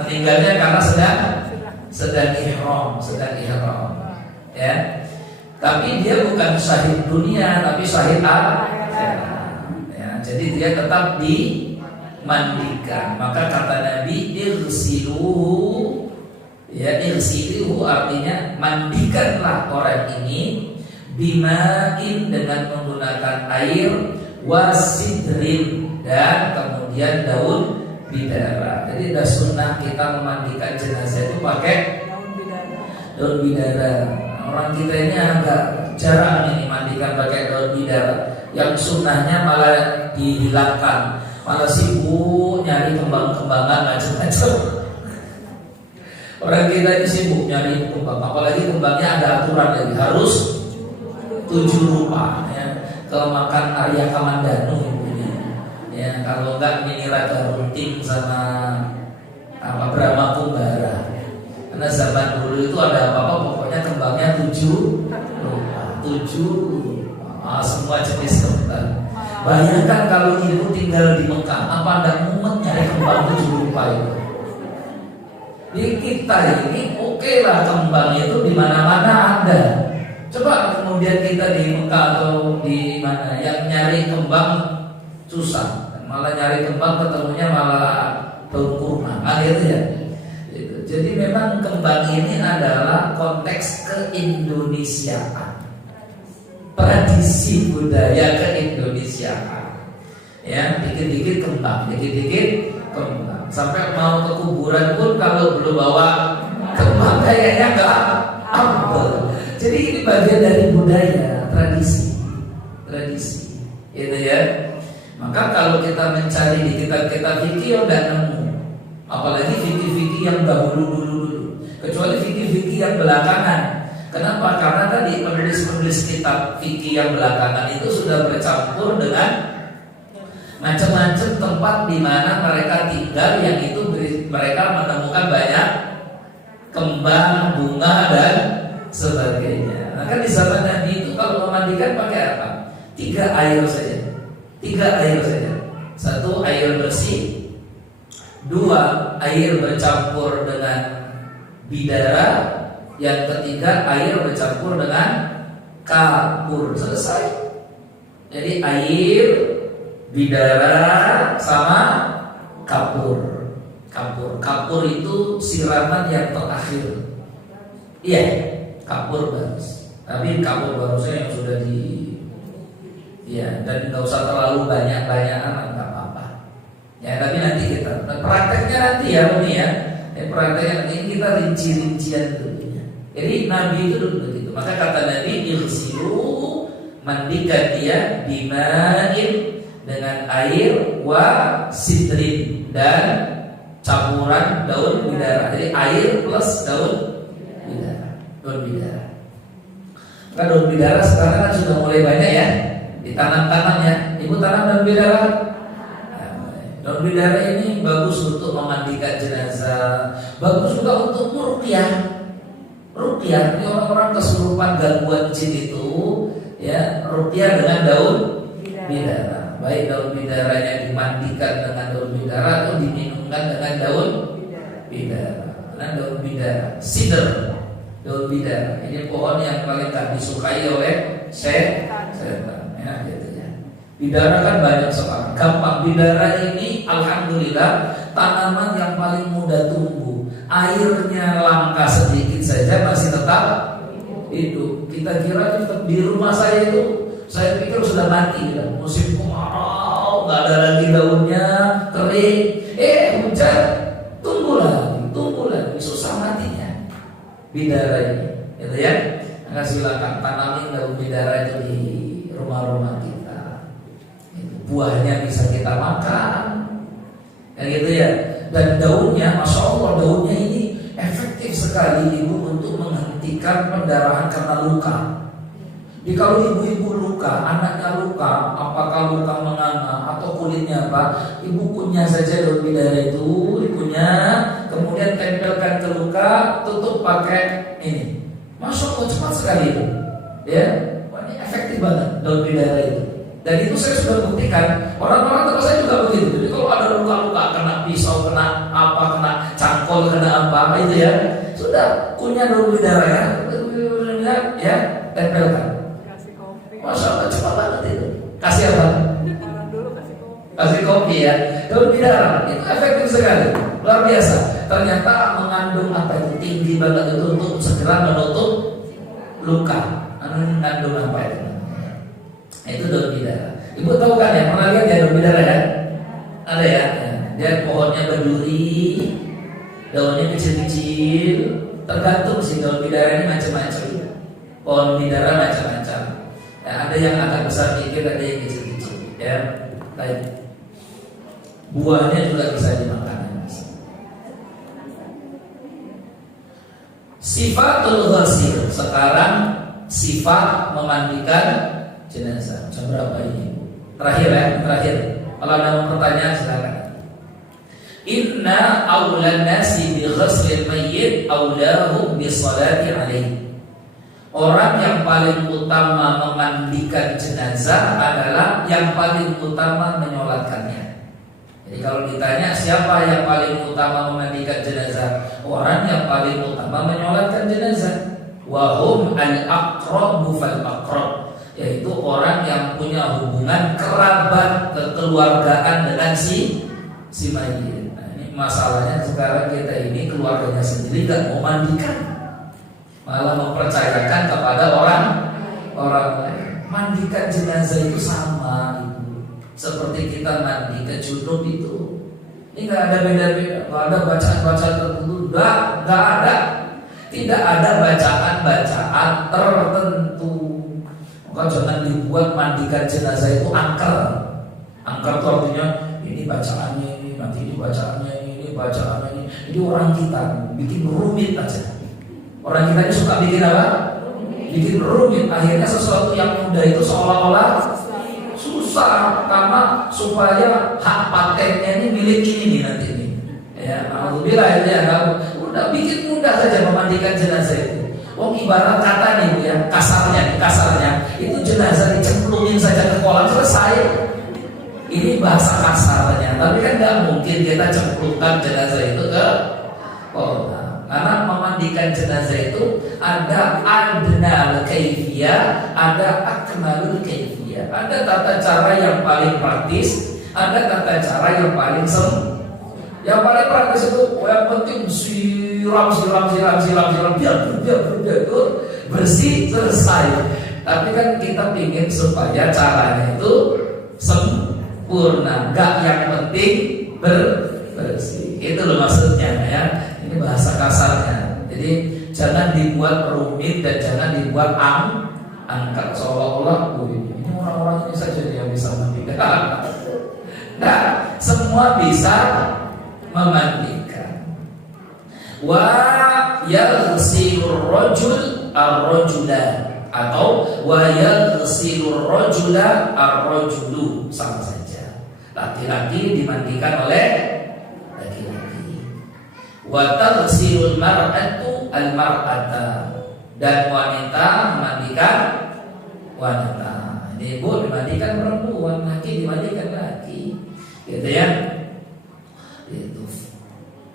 Meninggalnya karena sedang ihram. Ya. Tapi dia bukan syahid dunia, tapi syahid akhirat. Ya, jadi dia tetap dimandikan. Maka kata Nabi, irsiluhu. Ya, irsiluhu artinya mandikanlah orang ini bima'in dengan menggunakan air, wasidrin dan kemudian daun bidara. Jadi ada sunnah kita memandikan jenazah itu pakai daun bidara. Orang kita ini agak jarang ini mandikan pakai daun bidara. Yang sunnahnya malah dihilangkan, malah sibuk nyari kembang-kembangan macam-macam. Orang kita ini sibuk nyari kembang, apalagi kembangnya ada aturan, jadi harus 7 rupa ya. kalau makan Arya Kamandanu ini. Ya, kalau enggak Mini Raga Runting sama Brahma Kumbara. Karena zaman dulu itu ada apa-apa pokoknya kembangnya 7, semua jenis kembang. Bayangkan kalau ibu tinggal di Mekah, apa anda mumet nyari kembang 7 rupa itu? Di kita ini oke lah kembang itu di mana-mana ada. Coba kemudian kita di Mekah atau di mana yang nyari kembang susah, malah nyari kembang ketemunya malah daun kurma, gitu ya. Jadi memang kembang ini adalah konteks keindonesiaan, tradisi budaya keindonesiaan. Ya, dikit-dikit kembang, dikit-dikit kembang. Sampai mau ke kuburan pun kalau belum bawa kembang kayaknya nggak apa. Jadi ini bagian dari budaya, tradisi, gitu ya. Maka kalau kita mencari di kitab-kitab fikih udah nemu, apalagi fikih-fikih yang dulu. Kecuali fikih-fikih yang belakangan. Kenapa? Karena tadi penulis-penulis kitab fikih yang belakangan itu sudah bercampur dengan macam-macam tempat di mana mereka tinggal, yang itu mereka menemukan banyak kembang, bunga dan sebagainya. Maka di zaman Nabi itu kalau memandikan pakai apa? 3 air saja. 3 air saja. 1 air bersih, 2 air bercampur dengan bidara, yang ketiga air bercampur dengan kapur. Selesai. Jadi air, bidara sama kapur. Kapur itu siraman yang terakhir. Iya, kapur bagus. Tapi kapur bagusnya yang sudah dan nggak usah terlalu banyak-banyakan, nggak apa-apa. Ya, tapi nanti kita prakteknya nanti ya, Bumi ya. Prakteknya ini kita rinci-rincian dulu. Jadi Nabi itu dulu begitu. Maka kata Nabi, irsilu, mandikan dia bimain, dengan air, wa sidrin, dan campuran daun bidara. Jadi air plus daun bidara. Maka daun bidara sekarang kan sudah mulai banyak ya, ditanam-tanam ya. Ibu tanam daun bidara. Daun bidara ini bagus untuk memandikan jenazah, bagus juga untuk ruqyah. Ruqyah, ini orang-orang kesurupan gangguan jin itu, ya, ruqyah dengan daun bidara. Baik daun bidaranya dimandikan dengan daun bidara atau diminumkan dengan daun bidara. Dengan daun bidara, sidr, daun bidara. Ini pohon yang paling tak disukai oleh setan, ya, gitu ya. Bidara kan banyak sekali, gampang. Bidara ini alhamdulillah tanaman yang paling mudah tumbuh. Airnya langka sedikit saja masih tetap hidup. Kita kira di rumah saya itu, saya pikir sudah mati, musim kemarau, nggak ada lagi daunnya, kering. Hujan, tunggu lagi, susah matinya. Bidara ini, gitu ya. Maka silakan tanamin daun bidara itu di rumah-rumah kita. Buahnya bisa kita makan, kan gitu ya. Dan daunnya, masya Allah, daunnya ini efektif sekali ibu untuk menghentikan pendarahan karena luka. Jadi kalau ibu-ibu luka, anaknya luka, apakah luka menganga atau kulitnya apa, ibu kunyah saja daun bidara itu, ibunya, kemudian tempelkan ke luka, tutup pakai ini. Masya Allah, cepat sekali itu, ya. Ini efektif banget daun bidara itu. Dan itu saya sudah buktikan. Orang-orang terus saya juga begitu. Jadi kalau ada luka-luka, kena pisau, kena apa, kena cangkol, kena apa itu ya, sudah kunyah daun bidara ya, tempelkan. Masya Allah, cepat banget itu. Kasih apa? Kasih kopi ya. Daun bidara itu efektif sekali, luar biasa. Ternyata mengandung apa itu, tinggi banget itu untuk segera menutup luka. Mengandung apa itu? Itu daun bidara. Ibu tahu kan ya, pernah lihat ya daun bidara ya? Ada ya? Dia pohonnya berduri, daunnya kecil-kecil. Tergantung sih daun bidara ini macam-macam. Pohon bidara macam-macam. Ya, ada yang agak besar dikit, ada yang kecil-kecil. Ya, baik. Buahnya juga bisa dimakan. Sifatul ghasil. Sekarang sifat memandikan jenazah. Jam berapa ini? Terakhir ya, terakhir. Kalau ada mau pertanyaan silakan. Inna awlan nasi bi ghaslil mayyit awlahum bi salati alaihi. Orang yang paling utama memandikan jenazah adalah yang paling utama menyolatkannya. Jadi kalau ditanya siapa yang paling utama memandikan jenazah, orang yang paling utama menyolatkan jenazah. Wahum al-aqrabu fal-aqrab, yaitu orang yang punya hubungan kerabat kekeluargaan dengan si mayit. Nah, ini masalahnya sekarang kita ini keluarganya sendiri gak mau mandikan, malah mempercayakan kepada orang lain. Mandikan jenazah itu sama itu seperti kita mandi ke junub itu. Ini nggak ada beda-beda, nggak ada bacaan-bacaan tertentu, nggak ada. Tidak ada bacaan-bacaan tertentu. Maka jangan dibuat mandikan jenazah itu angker. Angker itu artinya ini bacaannya ini, nanti ini bacaannya ini bacaannya ini. Jadi orang kita bikin rumit aja. Orang kita ini suka bikin apa? Bikin rumit. Akhirnya sesuatu yang mudah itu seolah-olah susah, karena supaya hak patennya ini milik ini nih nanti nih. Ya, alhamdulillah ya, udah bikin mudah saja memandikan jenazah itu. Ibarat kata nih Bu ya, kasarnya itu jenazah dicemplungin saja ke kolam selesai. Ini bahasa kasarnya, tapi kan nggak mungkin kita cemplungkan jenazah itu ke kolam. Karena memandikan jenazah itu ada adnal kaifiyah, ada akmalul kaifiyah. Ada tata cara yang paling praktis, ada tata cara yang paling Yang paling praktis itu yang penting siram biar bersih selesai. Tapi kan kita ingin supaya caranya itu sempurna, enggak yang penting bersih. Itu loh maksudnya ya. Ini bahasa kasarnya. Jadi jangan dibuat rumit dan jangan dibuat angkat seolah-olah ini orang-orang ini saja yang bisa memandikan. Nah, semua bisa memandikan. Wa yaghsilur rajul ar-rajula, atau wa yaghsilur rajula ar-rajulu, sama saja. Laki-laki dimandikan oleh laki-laki. Wa taghsilul mar'atu al-mar'ata, dan wanita memandikan wanita. Ini ibu dimandikan perempuan, laki dimandikan laki. Gitu ya. Itu.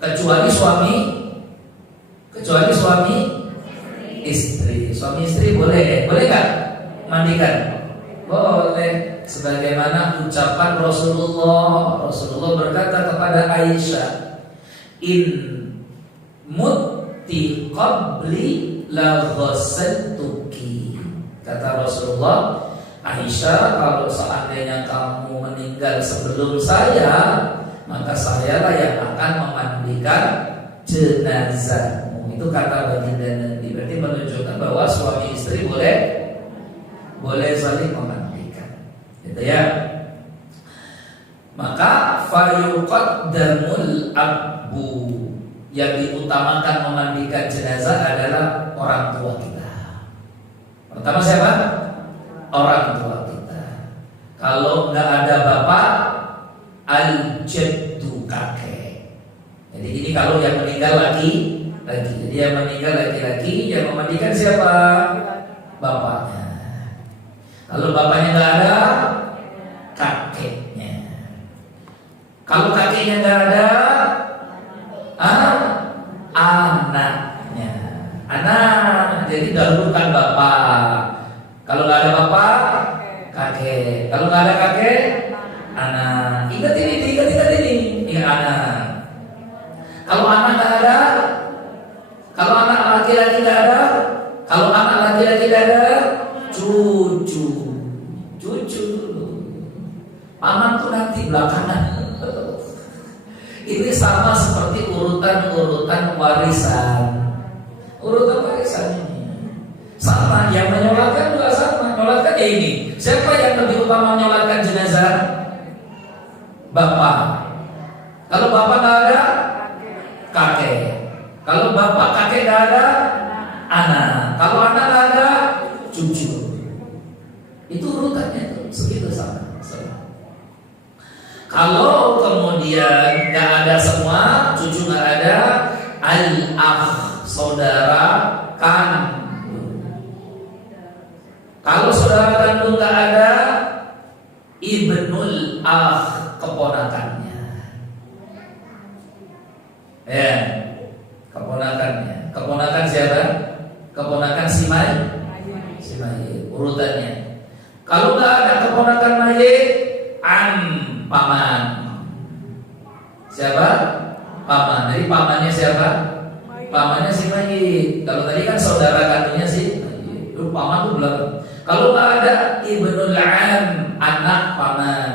Kecuali suami istri. Suami istri boleh nggak mandikan? Boleh. Sebagaimana ucapan Rasulullah berkata kepada Aisyah, in mutti qabli la ghassaltuki. Kata Rasulullah, Aisyah, kalau seandainya kamu meninggal sebelum saya, maka sayalah yang akan memandikan jenazahmu. Itu kata baginda Nabi. Berarti menunjukkan bahwa suami istri boleh saling memandikan. Gitu ya. Maka fayuqaddamul abu, yang diutamakan memandikan jenazah adalah orang tua kita. Pertama siapa? Orang tua kita. Kalau nggak ada bapak, al-jaddu, kakek. Jadi ini kalau yang meninggal laki-laki. Jadi yang meninggal laki-laki, yang memandikan siapa? Bapaknya. Kalau bapaknya nggak ada, kakeknya. Kalau kakeknya nggak ada, anaknya. Anak. Jadi dahulukan bapak. Kalau nggak ada bapak, kakek. Kalau nggak ada kakek, anak. Ingat ini. Ingat anak. Kalau anak nggak ada, kalau anak laki-laki nggak ada, kalau anak laki-laki nggak ada, cucu dulu. Paman tuh nanti belakangan. Ini sama seperti urutan warisan. Urutan warisan ini sama, yang menyolatkan juga sama. Menyolatkan ya ini. Siapa yang lebih utama menyolatkan jenazah? Bapak. Kalau bapak nggak ada, kakek. Kalau bapak kakek nggak ada, anak. Kalau anak nggak ada, cucu. Itu urutannya itu segitu sama. Kalau kemudian nggak ada semua, cucu nggak ada, al-akh, saudara kandung. Kalau saudara kandung nggak ada, ibnul akh, keponakannya. Ya, keponakannya. Keponakan siapa? Keponakan si mayit. Urutannya. Kalau nggak ada keponakan mayit, paman. Siapa? Paman. Jadi pamannya siapa? Pamannya si mayit. Kalau tadi kan saudara kandungnya si mayit. Itu paman tuh belakang. Kalau nggak ada ibnul am, anak paman.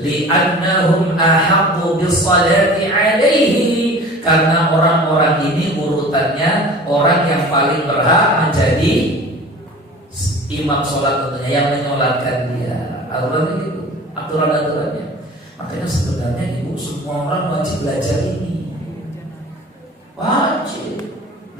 Li'annahum ahaqqu bis-salati 'alaihi. Karena orang-orang ini urutannya orang yang paling berhak menjadi imam sholat tentunya, yang menyolatkan dia. Aturannya gitu, aturan-aturannya. Makanya sebenarnya ibu, semua orang wajib belajar ini. Wajib.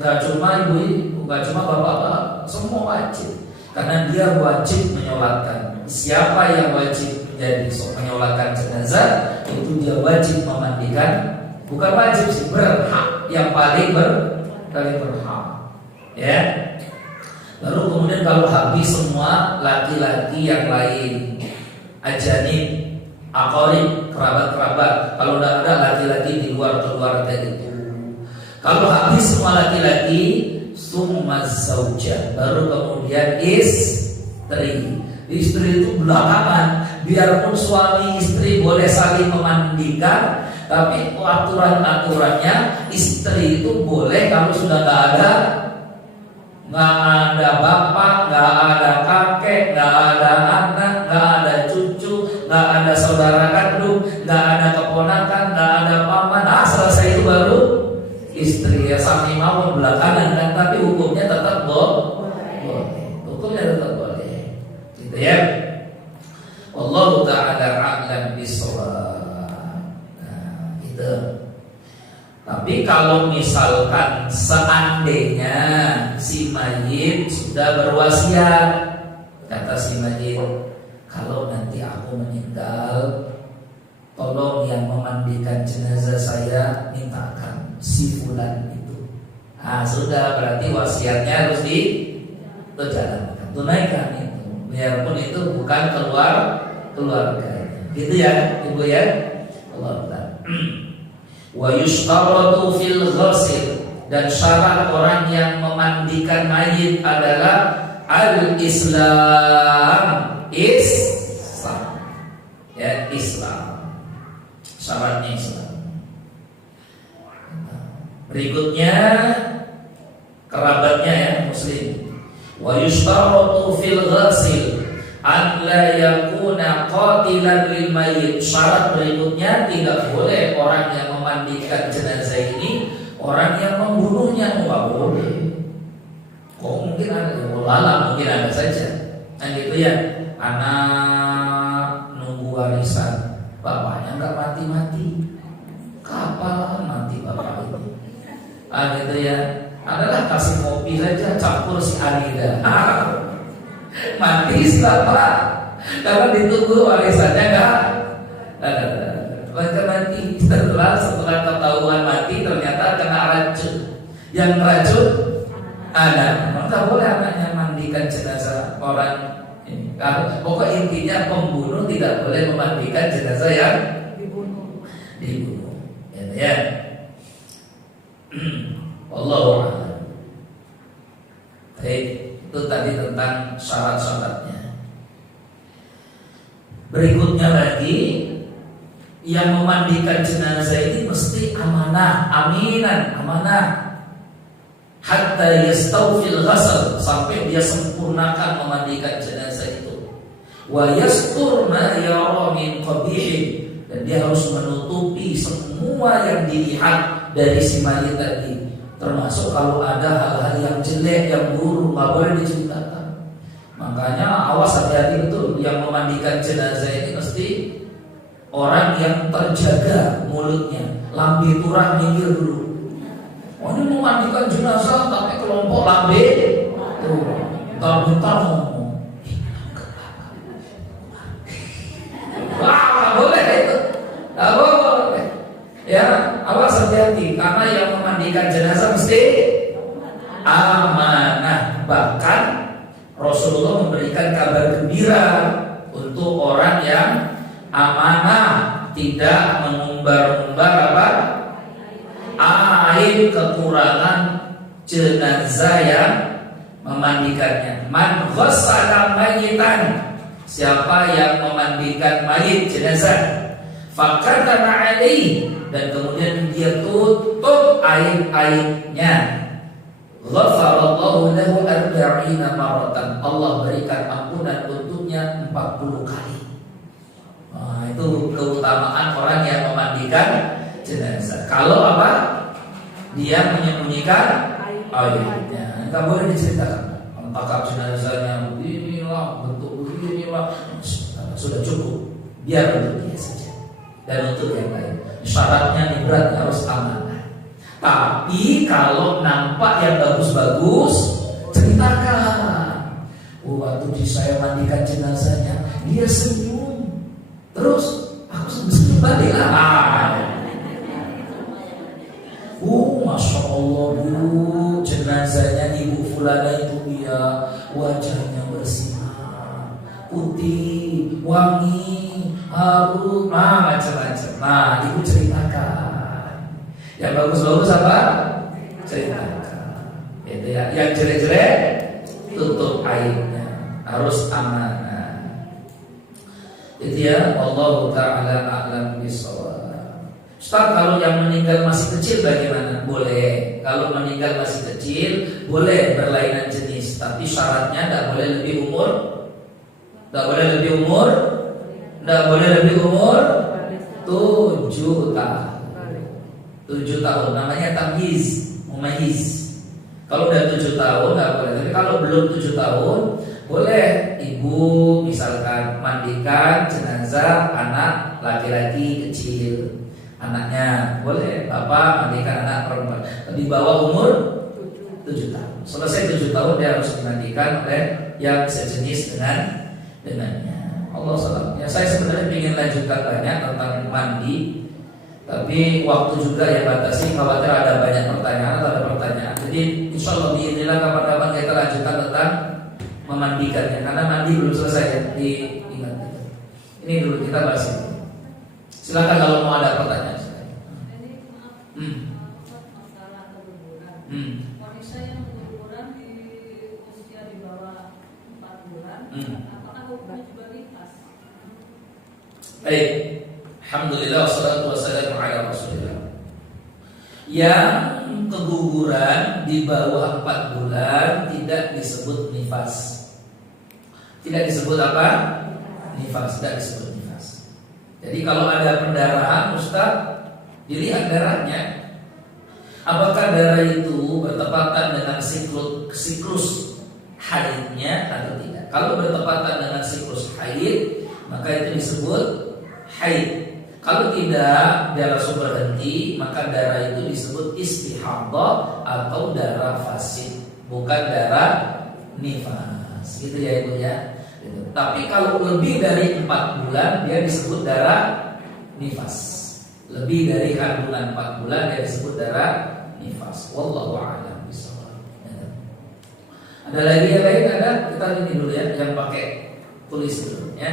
Gak cuma ibu, gak cuma bapak-bapak, semua wajib. Karena dia wajib menyolatkan. Siapa yang wajib menjadi menyolatkan jenazah, itu dia wajib memandikan. Bukan wajib sih, berhak, yang paling berhak. Ya. Lalu kemudian kalau habis semua laki-laki yang lain, ajanib, aqarib, kerabat-kerabat, kalau tidak ada laki-laki di luar keluarga itu. Kalau habis semua laki-laki, summa zaujah, baru kemudian istri. Istri itu belakangan. Biarpun suami istri boleh saling memandikan, tapi aturan-aturannya istri itu boleh kalau sudah nggak ada bapak, nggak ada kakek, nggak ada anak, nggak ada cucu, nggak ada saudara kandung, nggak ada keponakan, nggak ada paman. Selesai itu baru istri. Ya sami mawon belakangan kan, tapi hukumnya tetap boleh. Hukumnya tetap boleh. Gitu ya. Wallahu ta'ala a'lam bishawab. Nah, gitu. Tapi kalau misalkan seandainya si mayit sudah berwasiat, kata si mayit, kalau nanti aku meninggal, tolong yang memandikan jenazah saya mintakan si fulan itu. Sudah, berarti wasiatnya harus dijalankan, tunaikan itu. Biarpun itu bukan keluarga. Gitu ya, Ibu ya. Allah. Wa yushtaratu fil ghasil, dan syarat orang yang memandikan mayit adalah al-Islam. Ya, Islam. Syaratnya Islam. Berikutnya kerabatnya ya, muslim. Wa yushtaratu fil ghasil an la yakuna qatilan lil mayyit. Syarat berikutnya, tidak boleh orang yang memandikan jenazah ini orang yang membunuhnya. Enggak boleh. Kok mungkin ada, mungkin ada saja. Kan gitu ya. Anak nunggu warisan, bapaknya enggak mati-mati. Kapan mati bapak itu? Gitu ya. Adalah kasih kopi saja, campur si Anida. Mati bapak, karena ditunggu warisannya enggak. Mati setelah ketahuan mati ternyata kena racun. Yang racun ada. Maka boleh anaknya mandikan jenazah orang ini. Pokok intinya pembunuh tidak boleh memandikan jenazah yang dibunuh. Ya. Wallahu a'lam. Baik, itu tadi tentang syarat-syaratnya. Berikutnya lagi, yang memandikan jenazah ini mesti amanah, amanah. Hatta yastawfil ghasl, sampai dia sempurnakan memandikan jenazah itu. Wa yastur ma yara min qabih, dan dia harus menutupi semua yang dilihat dari si mayit tadi. Termasuk kalau ada hal-hal yang jelek, yang buruk, nggak boleh diceritakan. Makanya awas, hati-hati betul. Yang memandikan jenazah ini mesti orang yang terjaga mulutnya, lambe turah minggir dulu. Ini memandikan jenazah tapi kelompok lambe tuh bentar-bentar ngomong. amanah. Bahkan Rasulullah memberikan kabar gembira untuk orang yang amanah, tidak mengumbar-umbar apa? Aib kekurangan jenazah yang memandikannya. Man ghassala mayitan, siapa yang memandikan mayit jenazah, fakatana alaihi, dan kemudian dia tutup aib-aibnya, ghafarallahu lahu 40 maratan, Allah berikan ampunan untuknya 40 kali. Nah, itu keutamaan orang yang memandikan jenazah. Kalau apa? Dia menyembunyikan aibnya, nggak boleh diceritakan. Apakah jenazahnya beginilah, bentuk beginilah, sudah cukup. Biar untuk dia saja dan untuk yang lain. Syaratnya berat, harus amanah. Tapi kalau nampak yang bagus-bagus, ceritakan. Oh, waktu saya mandikan jenazahnya, dia senyum. Terus aku senyum balik lah. Masya Allah Bu, jenazahnya Ibu Fulana itu dia wajahnya bersinar, putih, wangi, harum, macam-macam. Nah, Ibu ceritakan. Yang bagus-bagus apa? Ceritakan. Itu ya. Yang jelek-jelek tutup aibnya. Harus amanah. Itu ya. Wallahu ta'ala a'lam bishawab. Ustaz, kalau yang meninggal masih kecil bagaimana? Boleh. Kalau meninggal masih kecil, boleh berlainan jenis. Tapi syaratnya tidak boleh lebih umur. Tidak boleh lebih umur. Tidak boleh lebih umur 7 tahun. 7 tahun. Namanya tamyiz, mumayyiz. Kalau udah 7 tahun tidak boleh. Tapi kalau belum 7 tahun, boleh ibu misalkan mandikan jenazah anak laki-laki kecil. Anaknya boleh, bapak mandikan anak perempuan di bawah umur 7 tahun. Selesai 7 tahun dia harus dimandikan oleh yang sejenis dengannya. Allah SWT. Ya, saya sebenarnya ingin lanjutkan banyak tentang mandi, tapi waktu juga yang batasi, khawatir ada banyak pertanyaan atau ada pertanyaan. Jadi insya Allah biidznillah kapan-kapan kita lanjutkan tentang memandikannya, karena mandi belum selesai ya, diingat. Ini dulu kita bahas ini. Silakan kalau mau ada pertanyaan. Ini maaf, masalah keguguran. Wanita yang keguguran di usia di bawah 4 bulan, apakah hukumnya juga nifas? Baik, alhamdulillah wassalatu wassalamu ala Rasulillah. Yang keguguran di bawah 4 bulan tidak disebut nifas. Tidak disebut apa? Nifas, tidak disebut. Jadi kalau ada pendarahan, Ustaz, dilihat darahnya. Apakah darah itu bertepatan dengan siklus haidnya atau tidak? Kalau bertepatan dengan siklus haid, maka itu disebut haid. Kalau tidak, dia langsung berhenti, maka darah itu disebut istihadah atau darah fasid, bukan darah nifas. Gitu ya Ibu ya. Tapi kalau lebih dari 4 bulan dia disebut darah nifas. Lebih dari kandungan 4 bulan dia disebut darah nifas. Wallahu a'lam bishawab. Ada lagi yang lain? Ada? Kita ini dulu ya, yang pakai tulis dulu ya.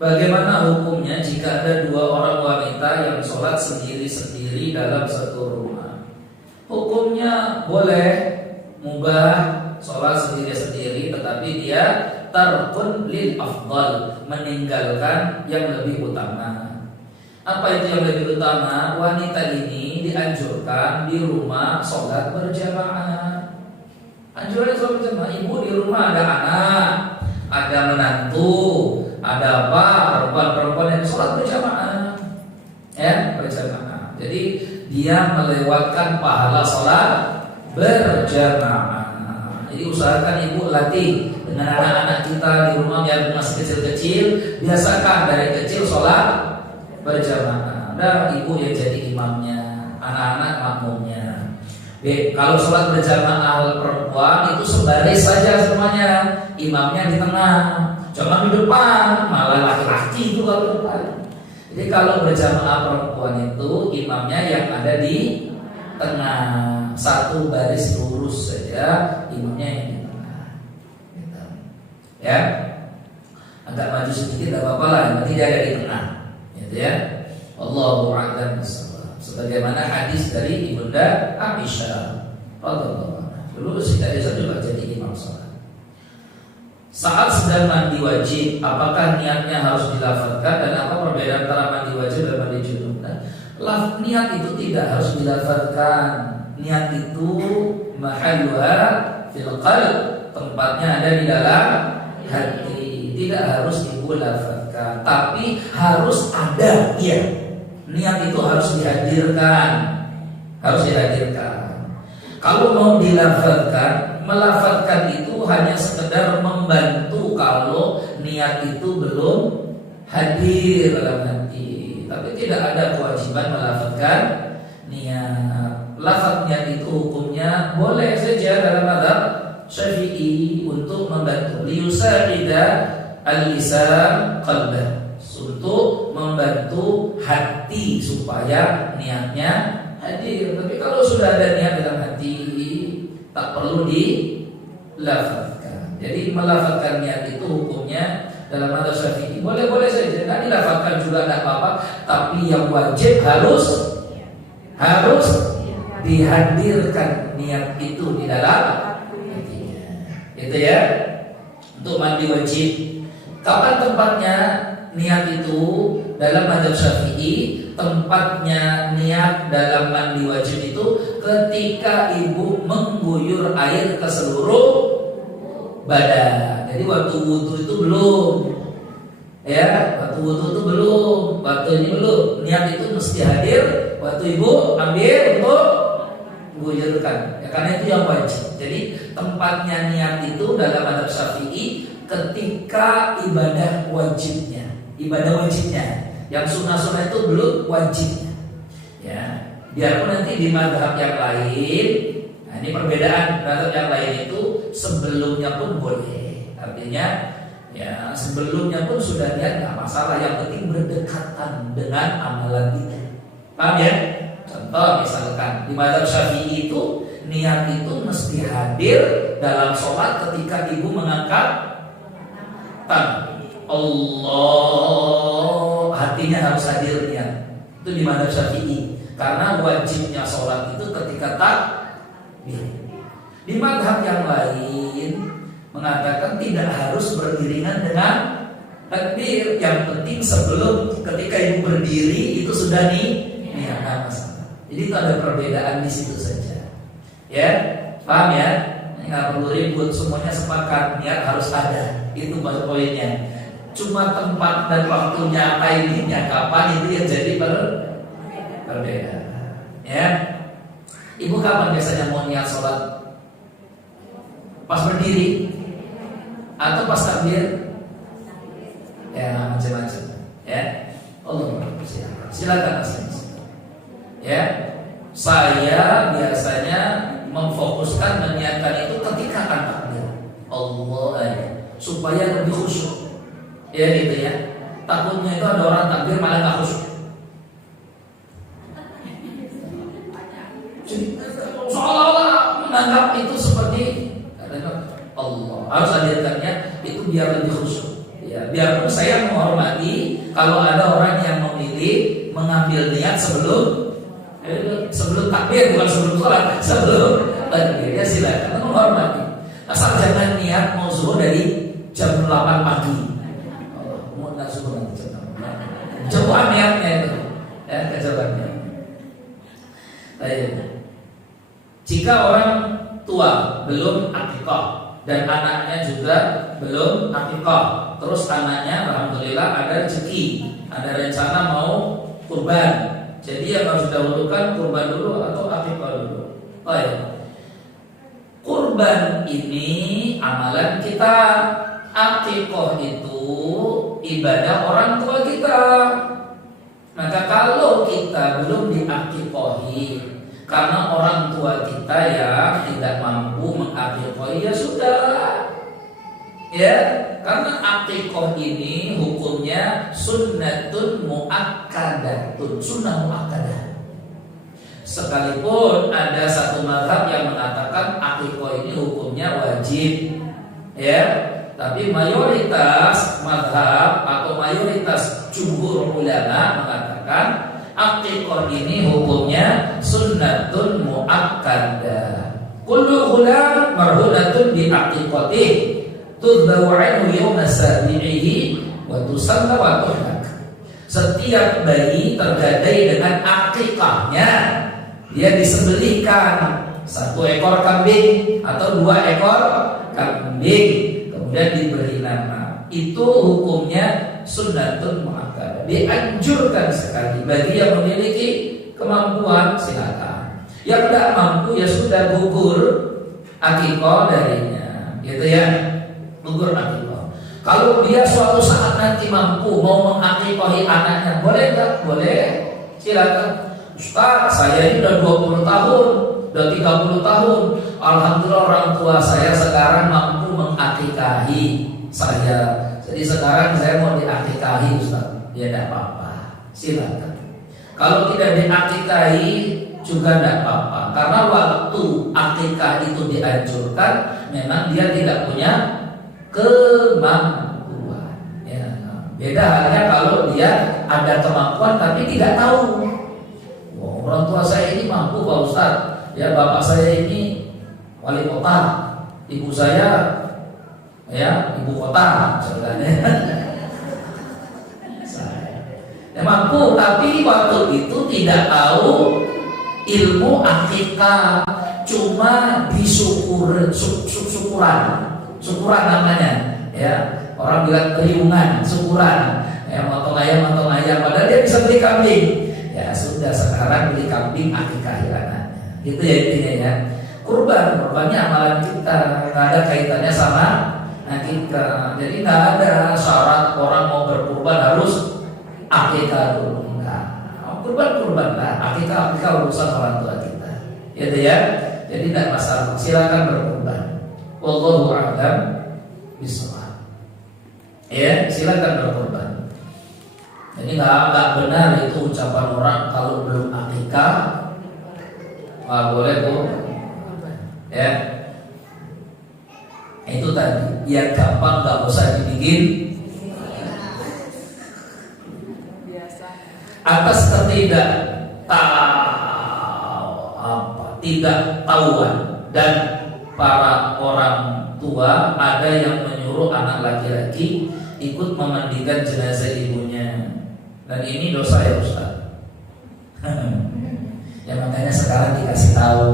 Bagaimana hukumnya jika ada 2 orang wanita yang sholat sendiri-sendiri dalam satu rumah? Hukumnya boleh, mubah sholat sendiri-sendiri, tetapi dia tarkun lil afdal, meninggalkan yang lebih utama. Apa itu yang lebih utama? Wanita ini dianjurkan di rumah sholat berjamaah. Anjuran sholat berjamaah. Ibu di rumah ada anak, ada menantu, ada apa, perempuan-perempuan yang sholat berjamaah, ya berjamaah. Jadi dia melewatkan pahala sholat berjamaah. Jadi usahakan ibu latih dengan anak-anak kita di rumah yang masih kecil-kecil, biasakan dari kecil sholat berjamaah. Ada ibu yang jadi imamnya, anak-anak makmumnya. Kalau sholat berjamaah perempuan itu sebaris saja semuanya, imamnya di tengah, jangan di depan, malah laki-laki itu kalau di depan. Jadi kalau berjamaah perempuan itu imamnya yang ada di tengah, satu baris lurus saja, imamnya yang di tengah. Gitu. Ya, agak maju sedikit tidak apa-apa lah, yang penting dia ada di tengah. Gitu ya. Allahu a'lam bishawab. Sebagaimana hadis dari Ibunda Aisyah radhiyallahu anha. Dulu Siti Aisyah juga jadi imam salat. Saat sedang mandi wajib, apakah niatnya harus dilafazkan dan apa perbedaan antara mandi wajib dan mandi junub? Nah, niat itu tidak harus dilafazkan. Niat itu mahalluha fil qalb, tempatnya ada di dalam hati. Tidak harus ibu lafazkan, tapi harus ada. Iya, niat itu harus dihadirkan. Harus dihadirkan. Kalau mau dilafazkan, melafazkan itu hanya sekedar membantu kalau niat itu belum hadir dalam hati. Tapi tidak ada kewajiban melafazkan niat. Lafaz niat itu hukumnya boleh saja dalam mazhab Syafi'i untuk membantu liyusa'ida al-lisan qalbah, untuk membantu hati supaya niatnya hadir. Tapi kalau sudah ada niat dalam hati, tak perlu dilafazkan. Jadi melafazkan niat itu hukumnya dalam mazhab Syafi'i boleh-boleh saja, tidak dilafazkan juga tidak apa-apa. Tapi yang wajib harus dihadirkan niat itu di dalam hatinya. Itu ya. Untuk mandi wajib, kapan tempatnya niat itu dalam mazhab Syafi'i? Tempatnya niat dalam mandi wajib itu ketika ibu mengguyur air ke seluruh badan. Jadi waktu wudu itu belum, ya, waktu wudu itu belum, waktu ini belum. Niat itu mesti hadir waktu ibu ambil untuk mengguyurkan. Ya, karena itu yang wajib. Jadi tempatnya niat itu dalam mazhab Syafi'i ketika ibadah wajibnya, yang sunnah-sunnah itu belum wajibnya. Ya, biarpun nanti di mazhab yang lain, nah ini perbedaan mazhab yang lain itu sebelumnya pun boleh. Artinya, ya sebelumnya pun sudah niat nggak masalah. Yang penting berdekatan dengan amalan itu. Paham ya? Contoh misalkan di mazhab Syafi'i itu niat itu mesti hadir dalam sholat ketika ibu mengangkat tangan. Allah, hatinya harus hadir niat. Itu di mazhab Syafi'i. Karena wajibnya sholat itu ketika takbir. Di mazhab yang lain mengatakan tidak harus beriringan dengan takbir. Yang penting sebelum ketika ibu berdiri itu sudah niat masalah. Jadi itu ada perbedaan di situ saja. Ya, paham ya? Nggak perlu ribut, semuanya sepakat niat harus ada. Itu baru poinnya. Cuma tempat dan waktunya, timingnya kapan itu yang jadi berbeda. Ya, ibu kapan biasanya mau niat sholat? Pas berdiri atau pas takbir? Ya, macam-macam. Ya, Allah silakan. Ya, saya biasanya memfokuskan meniatkan itu ketika akan takbir. Allah, supaya lebih khusyuk. Ya gitu ya. Takutnya itu ada orang takbir malah nggak khusyuk. Seolah-olah menganggap itu seperti Allah. Harus hadirkannya itu biar lebih khusyuk. Ya, biarpun saya menghormati kalau ada orang yang memilih mengambil niat sebelum takbir, bukan sebelum sholat, sebelum takbir. Ya silakan, menghormati. Asal jangan niat mau zuhur dari jam 8 pagi. Coba niatnya itu, ya kecobaannya. Jika orang tua belum akikah dan anaknya juga belum akikah, terus anaknya alhamdulillah ada rezeki, ada rencana mau kurban, jadi yang harus didahulukan kurban dulu atau akikah dulu? Kurban ini amalan kita. Akikah itu ibadah orang tua kita. Maka kalau kita belum diakikohi karena orang tua kita yang tidak mampu mengakikohi, ya sudah. Ya, karena akikoh ini hukumnya sunnatun muakkadatun, sunnah muakkadah. Sekalipun ada satu mazhab yang mengatakan akikah ini hukumnya wajib, ya, tapi mayoritas mazhab atau mayoritas jumhur ulama mengatakan akikah ini hukumnya sunnatun muakkadah. Kullu ghulam marhunatun bi aqiqatih tudbawu anhu yawma sabi'ihi wa tusalla wa tuhlak. Setiap bayi tergadai dengan akikahnya, dia disembelihkan 1 ekor kambing atau 2 ekor kambing, kemudian diberi nama. Itu hukumnya sunnatun muakkadah. Dianjurkan sekali bagi yang memiliki kemampuan, silakan. Yang tidak mampu ya sudah gugur akikah darinya, gitu ya, gugur akikah. Kalau dia suatu saat nanti mampu mau mengakikahi anaknya, boleh nggak? Boleh, silakan. Ustaz, saya ini udah 20 tahun, udah 30 tahun. Alhamdulillah orang tua saya sekarang mampu mengakikahi saya. Jadi sekarang saya mau diakikahi, Ustaz. Ya tidak apa-apa, silakan. Kalau tidak diakikahi juga tidak apa-apa, karena waktu akikah itu dianjurkan memang dia tidak punya kemampuan, ya. Beda halnya kalau dia ada kemampuan tapi tidak tahu. Wah, orang tua saya ini mampu Pak Ustaz, ya, bapak saya ini wali kota, ibu saya ya ibu kota sebenarnya. Ya, mampu, tapi waktu itu tidak tahu ilmu akikah, cuma syukuran namanya, ya, orang bilang riungan, syukuran, ya, motong ayam, padahal dia bisa beli kambing, ya sudah, sekarang beli kambing akikah anaknya, gitu ya intinya ya. Kurbannya amalan kita, nggak ada kaitannya sama akikah, jadi nggak ada syarat orang mau berkurban harus akikah dulu. Kurban lah, akikah urusan orang tua kita, gitu ya. Jadi tidak masalah, silakan berkurban. Wallahu a'lam bishawab. Ya, silakan berkurban. Jadi nggak benar itu ucapan orang kalau belum akikah nggak boleh kurban. Ya, itu tadi, biar gampang nggak usah dibikin. Atas ketidaktahuan dan para orang tua, ada yang menyuruh anak laki-laki ikut memandikan jenazah ibunya, dan ini dosa ya Ustaz. Ya makanya sekarang dikasih tahu,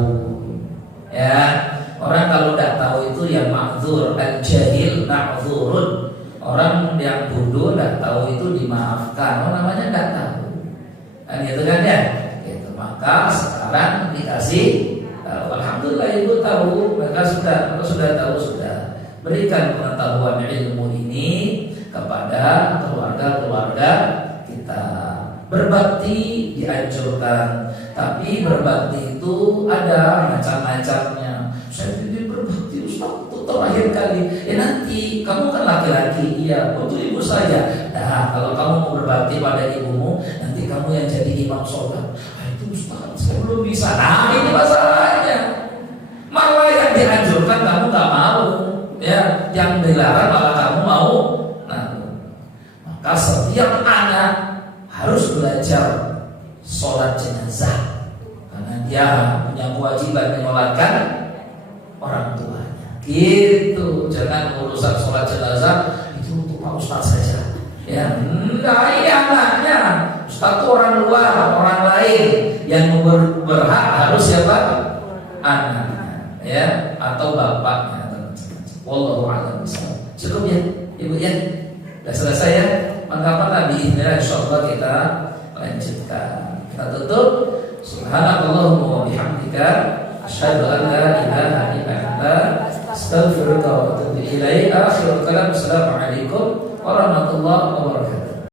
ya, orang kalau tidak tahu itu ya ma'dzur, al-jahil ma'dzurun. Orang yang bodoh tidak tahu itu dimaafkan, namanya tidak tahu. Kan gitu kan ya, gitu. Maka sekarang dikasih alhamdulillah ibu tahu, maka sudah tahu, sudah berikan pengetahuan ilmu ini kepada keluarga kita. Berbakti dianjurkan, tapi berbakti itu ada macam-macamnya. Saya jadi berbakti Ustaz untuk terakhir kali, ya nanti kamu kan laki-laki, iya untuk ibu saya. Nah kalau kamu mau berbakti pada ibumu, nanti kamu yang jadi imam sholat. Itu Ustaz saya belum bisa. Nah ini masalahnya. Malah yang dianjurkan kamu gak mau, ya, yang dilarang malah kamu mau. Nah, maka setiap anak harus belajar sholat jenazah, karena dia punya kewajiban menyolatkan orang tuanya. Gitu, jangan urusan sholat jenazah itu untuk Pak Ustaz saja. Ya, enggak, ini anaknya. Ustaz itu orang luar, orang lain yang berhak harus siapa? Anaknya, ya, atau bapaknya. Wallahu a'lam bishawab. Cukup ya, Ibu ya. Sudah selesai ya. Maka Nabi insyaallah kita lanjutkan. Kita tutup. Subhanallahumma wa bihamdika asyhadu an la ilaha illa anta astaghfiruka wa atubu ilaik. Akhirul kalam. Assalamualaikum warahmatullahi wabarakatuh.